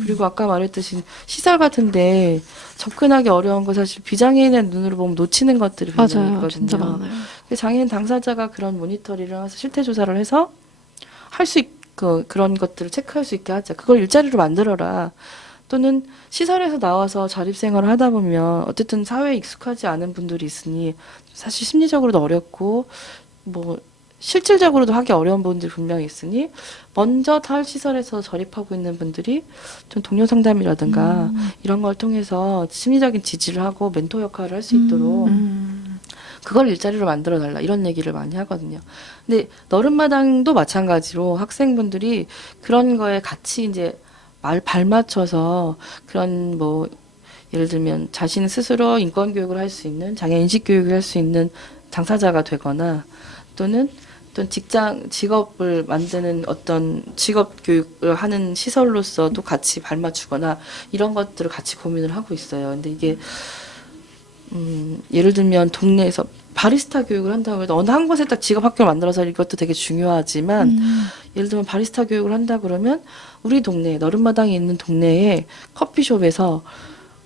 그리고 아까 말했듯이 시설 같은데 접근하기 어려운 거 사실 비장애인의 눈으로 보면 놓치는 것들이 굉장히 맞아요. 있거든요. 진짜 많아요. 장애인 당사자가 그런 모니터링을 해서 실태 조사를 해서 할 수 그런 것들을 체크할 수 있게 하자. 그걸 일자리로 만들어라. 또는 시설에서 나와서 자립생활을 하다 보면 어쨌든 사회에 익숙하지 않은 분들이 있으니 사실 심리적으로도 어렵고 뭐 실질적으로도 하기 어려운 부분들이 분명히 있으니 먼저 타을시설에서 저립하고 있는 분들이 좀 동료 상담이라든가 이런 걸 통해서 심리적인 지지를 하고 멘토 역할을 할 수 있도록 그걸 일자리로 만들어 달라 이런 얘기를 많이 하거든요. 근데 너른마당도 마찬가지로 학생분들이 그런 거에 같이 이제 발 맞춰서 그런 뭐 예를 들면 자신 스스로 인권 교육을 할 수 있는 장애 인식 교육을 할 수 있는 당사자가 되거나 또는 직업을 만드는 어떤 직업 교육을 하는 시설로서도 같이 발맞추거나 이런 것들을 같이 고민을 하고 있어요. 근데 이게 예를 들면 동네에서 바리스타 교육을 한다고 해도 어느 한 곳에 딱 직업 학교를 만들어서 이것도 되게 중요하지만 예를 들면 바리스타 교육을 한다 그러면 우리 동네 너른마당에 있는 동네에 커피숍에서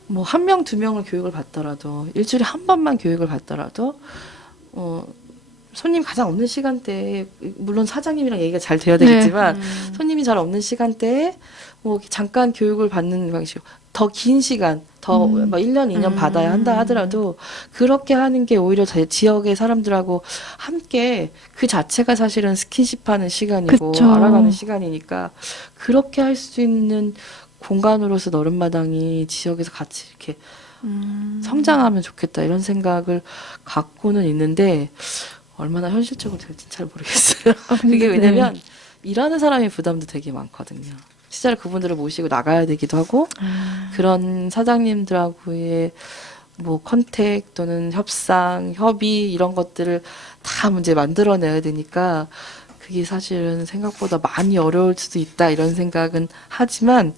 뭐 1명, 2명을 교육을 받더라도 일주일에 한 번만 교육을 받더라도 손님 가장 없는 시간대에 물론 사장님이랑 얘기가 잘 돼야 되겠지만 손님이 잘 없는 시간대에 뭐 잠깐 교육을 받는 방식 더 긴 시간 더 뭐 1년, 2년 받아야 한다 하더라도 그렇게 하는 게 오히려 지역의 사람들하고 함께 그 자체가 사실은 스킨십하는 시간이고 그쵸. 알아가는 시간이니까 그렇게 할 수 있는 공간으로서 너른마당이 지역에서 같이 이렇게 성장하면 좋겠다 이런 생각을 갖고는 있는데 얼마나 현실적으로 될지는 잘 모르겠어요. 그게 왜냐면 일하는 사람의 부담도 되게 많거든요. 실제로 그분들을 모시고 나가야 되기도 하고 그런 사장님들하고의 뭐 컨택 또는 협상, 협의 이런 것들을 다 문제 만들어내야 되니까 그게 사실은 생각보다 많이 어려울 수도 있다 이런 생각은 하지만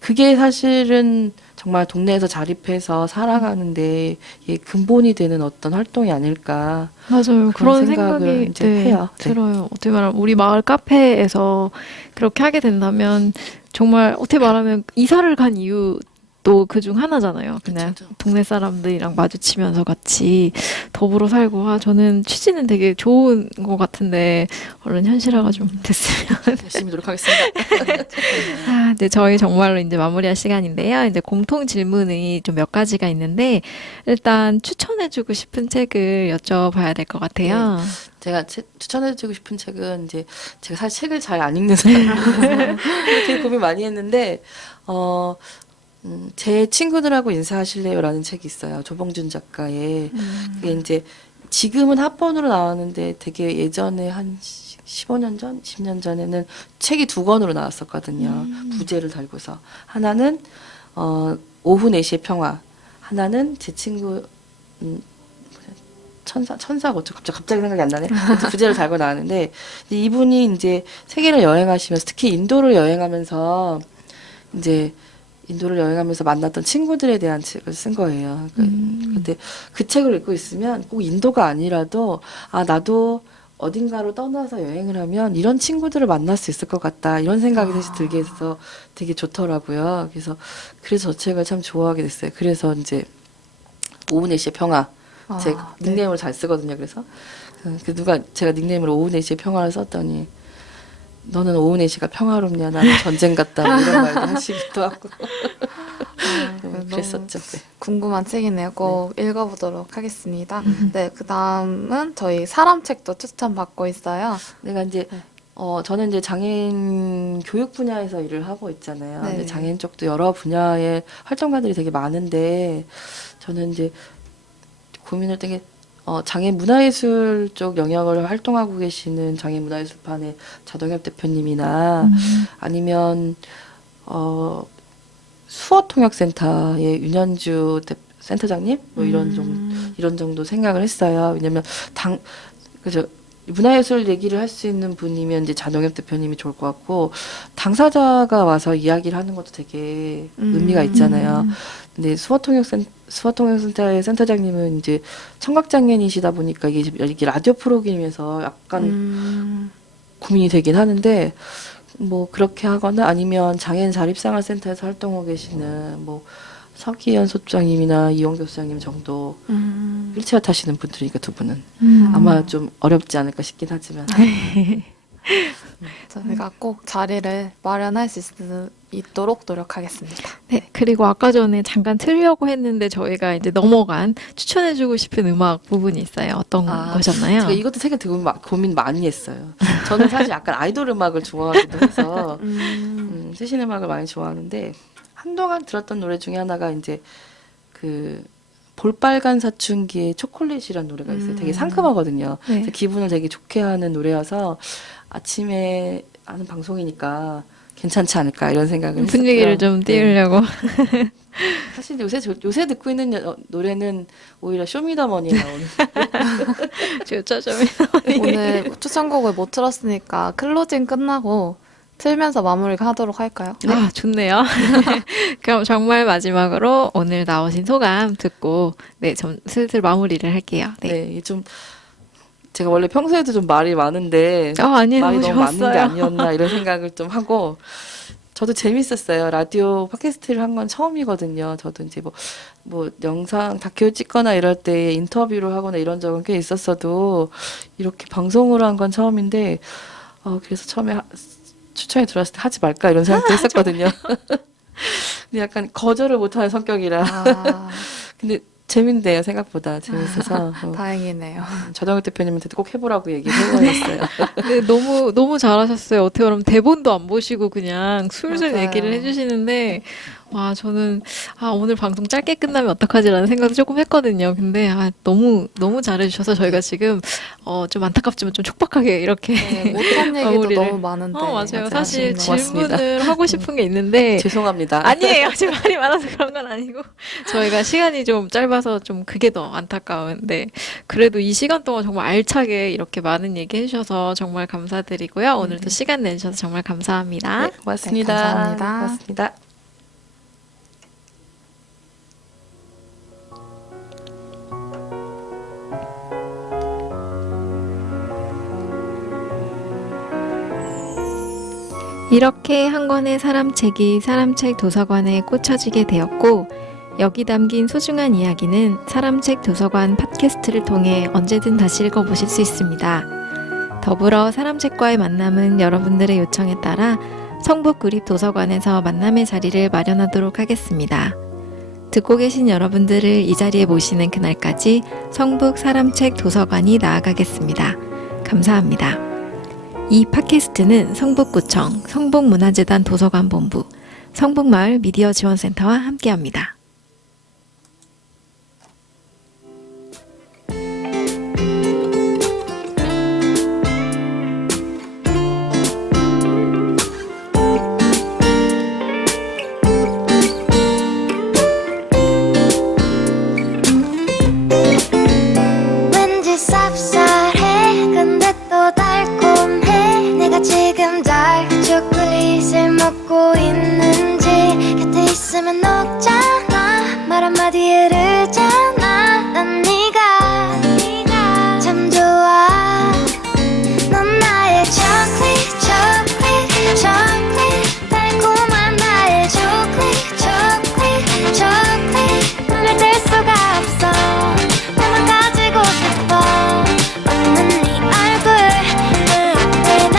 그게 사실은 정말 동네에서 자립해서 살아가는데 근본이 되는 어떤 활동이 아닐까. 맞아요. 그런 그런 생각을 생각이 이제 해요. 네. 들어요. 어떻게 말하면 우리 마을 카페에서 그렇게 하게 된다면 정말 어떻게 말하면 이사를 간 이유도 그중 하나잖아요. 그냥 그쵸. 동네 사람들이랑 마주치면서 같이 더불어 살고 저는 취지는 되게 좋은 것 같은데 얼른 현실화가 좀 됐으면. 열심히 노력하겠습니다. 네, 저희 정말로 이제 마무리할 시간인데요. 이제 공통 질문이 좀 몇 가지가 있는데 일단 추천해주고 싶은 책을 여쭤봐야 될 것 같아요. 제가 추천해주고 싶은 책은 이제 제가 사실 책을 잘 안 읽는 사람이라서 되게 고민 많이 했는데 제 친구들하고 인사하실래요라는 책이 있어요. 조봉준 작가의 그게 이제 지금은 합본으로 나왔는데 되게 예전에 한 15년 전, 20년 전에는 책이 2권으로 나왔었거든요. 부제를 달고서 하나는 오후 4시의 평화, 하나는 제 친구 천사가 어쩌고 갑자기 생각이 안 나네. 부제를 달고 나왔는데 이분이 이제 세계를 여행하시면서 특히 인도를 여행하면서 이제 인도를 여행하면서 만났던 친구들에 대한 책을 쓴 거예요. 근데 그 책을 읽고 있으면 꼭 인도가 아니라도 나도 어딘가로 떠나서 여행을 하면 이런 친구들을 만날 수 있을 것 같다. 이런 생각이 다시 들게 해서 되게 좋더라고요. 그래서 저 책을 참 좋아하게 됐어요. 그래서 이제 오후 4시의 평화. 제 닉네임을 잘 쓰거든요. 그래서 제가 닉네임으로 오후 4시의 평화를 썼더니 너는 오후 4시가 평화롭냐, 나는 전쟁 같다, 뭐 이런 말도 하시기도 하고 너무 그랬었죠. 네. 궁금한 책이네요. 꼭 읽어보도록 하겠습니다. 네, 그 다음은 저희 사람 책도 추천받고 있어요. 내가 이제 네. 저는 이제 장애인 교육 분야에서 일을 하고 있잖아요. 네. 근데 장애인 쪽도 여러 분야의 활동가들이 되게 많은데 저는 이제 고민을 했던 게 장애인 문화예술 쪽 영역을 활동하고 계시는 장애인 문화예술판의 자동엽 대표님이나 아니면 수어통역센터의 윤현주 센터장님 뭐 이런 정도 생각을 했어요. 왜냐면 그죠. 문화예술 얘기를 할 수 있는 분이면 이제 자동엽 대표님이 좋을 것 같고 당사자가 와서 이야기를 하는 것도 되게 의미가 있잖아요. 근데 수어통역센터의 센터장님은 이제 청각장애인이시다 보니까 이게 라디오 프로그램에서 약간 고민이 되긴 하는데 뭐 그렇게 하거나 아니면 장애인 자립생활센터에서 활동하고 계시는 뭐 서기현 소장님이나 이용교 소장님 정도 휠체어 타시는 분들이니까 두 분은 아마 좀 어렵지 않을까 싶긴 하지만 저희가 꼭 자리를 마련할 수 있도록 노력하겠습니다. 네, 그리고 아까 전에 잠깐 틀려고 했는데 저희가 이제 넘어간 추천해주고 싶은 음악 부분이 있어요. 어떤 거셨나요? 제가 이것도 되게 고민 많이 했어요. 저는 사실 약간 아이돌 음악을 좋아하기도 해서 최신 음악을 많이 좋아하는데 한동안 들었던 노래 중에 하나가 이제 그 볼빨간 사춘기의 초콜릿이라는 노래가 있어요. 되게 상큼하거든요. 네. 그래서 기분을 되게 좋게 하는 노래여서 아침에 하는 방송이니까 괜찮지 않을까 이런 생각을 분위기를 했었고요. 좀 띄우려고. 네. 사실 요새 듣고 있는 노래는 오히려 쇼미더머니에 나오는 주차점이 오늘 추천곡을 못 들었으니까 클로징 끝나고 틀면서 마무리가 하도록 할까요? 아, 좋네요. 그럼 정말 마지막으로 오늘 나오신 소감 듣고 네, 좀 슬슬 마무리를 할게요. 네. 네, 이게 좀 제가 원래 평소에도 좀 말이 많은데 아니에요. 말이 너무 많은 게 좋았어요. 아니었나 이런 생각을 좀 하고 저도 재밌었어요. 라디오 팟캐스트를 한 건 처음이거든요. 저도 이제 뭐 영상 다큐 찍거나 이럴 때 인터뷰를 하거나 이런 적은 꽤 있었어도 이렇게 방송으로 한 건 처음인데 그래서 처음에 추천이 들어왔을 때 하지 말까 이런 생각도 했었거든요. 근데 약간 거절을 못하는 성격이라. 근데 재밌네요. 생각보다 재밌어서. 다행이네요. 자동엽 대표님한테도 꼭 해보라고 얘기를 해보였어요. 네, 너무 잘하셨어요. 어떻게 보면 대본도 안 보시고 그냥 술술 맞아요. 얘기를 해주시는데, 와, 저는, 오늘 방송 짧게 끝나면 어떡하지라는 생각도 조금 했거든요. 근데, 너무 잘해주셔서 저희가 지금, 좀 안타깝지만 좀 촉박하게 이렇게. 네, 못한 얘기도 마무리를. 너무 많은데. 맞아요. 사실 아쉽네요. 고맙습니다. 질문을 하고 싶은 게 있는데, 죄송합니다. 아니에요. 지금 말이 많아서 그런 건 아니고 저희가 시간이 좀 짧아서 좀 그게 더 안타까운데 그래도 이 시간 동안 정말 알차게 이렇게 많은 얘기 해주셔서 정말 감사드리고요. 오늘도 시간 내주셔서 정말 감사합니다. 네, 고맙습니다. 네, 감사합니다. 고맙습니다. 이렇게 한 권의 사람책이 사람책 도서관에 꽂혀지게 되었고 여기 담긴 소중한 이야기는 사람책 도서관 팟캐스트를 통해 언제든 다시 읽어보실 수 있습니다. 더불어 사람책과의 만남은 여러분들의 요청에 따라 성북구립도서관에서 만남의 자리를 마련하도록 하겠습니다. 듣고 계신 여러분들을 이 자리에 모시는 그날까지 성북 사람책 도서관이 나아가겠습니다. 감사합니다. 이 팟캐스트는 성북구청, 성북문화재단 도서관본부, 성북마을 미디어지원센터와 함께합니다. 왠지 쌉쌀해 근데 또 달콤해 내가 지금 dark 초콜릿을 먹고 있는지 곁에 있으면 녹잖아 말 한마디에 흐르잖아 난 네가 참 좋아 넌 나의 chocolate chocolate chocolate 달콤한 나의 chocolate chocolate chocolate 눈을 뗄 수가 없어 너만 가지고 싶어 없는 네 얼굴 그 앞에 날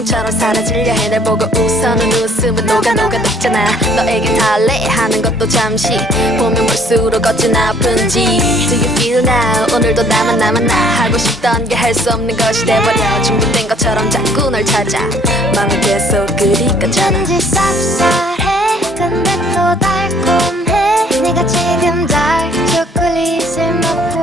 꿈처럼 사라지려 해 날 보고 웃어는 웃음은 녹아 너에게 달래 하는 것도 잠시 보면 볼수록 어찌나 아픈지 Do you feel now 오늘도 나만 나 하고 싶던 게 할 수 없는 것이 돼버려 중독된 것처럼 자꾸 널 찾아 맘이 계속 그리 깜잖아 왠지 쌉쌀해 근데 또 달콤해 내가 지금 달 초콜릿을 먹고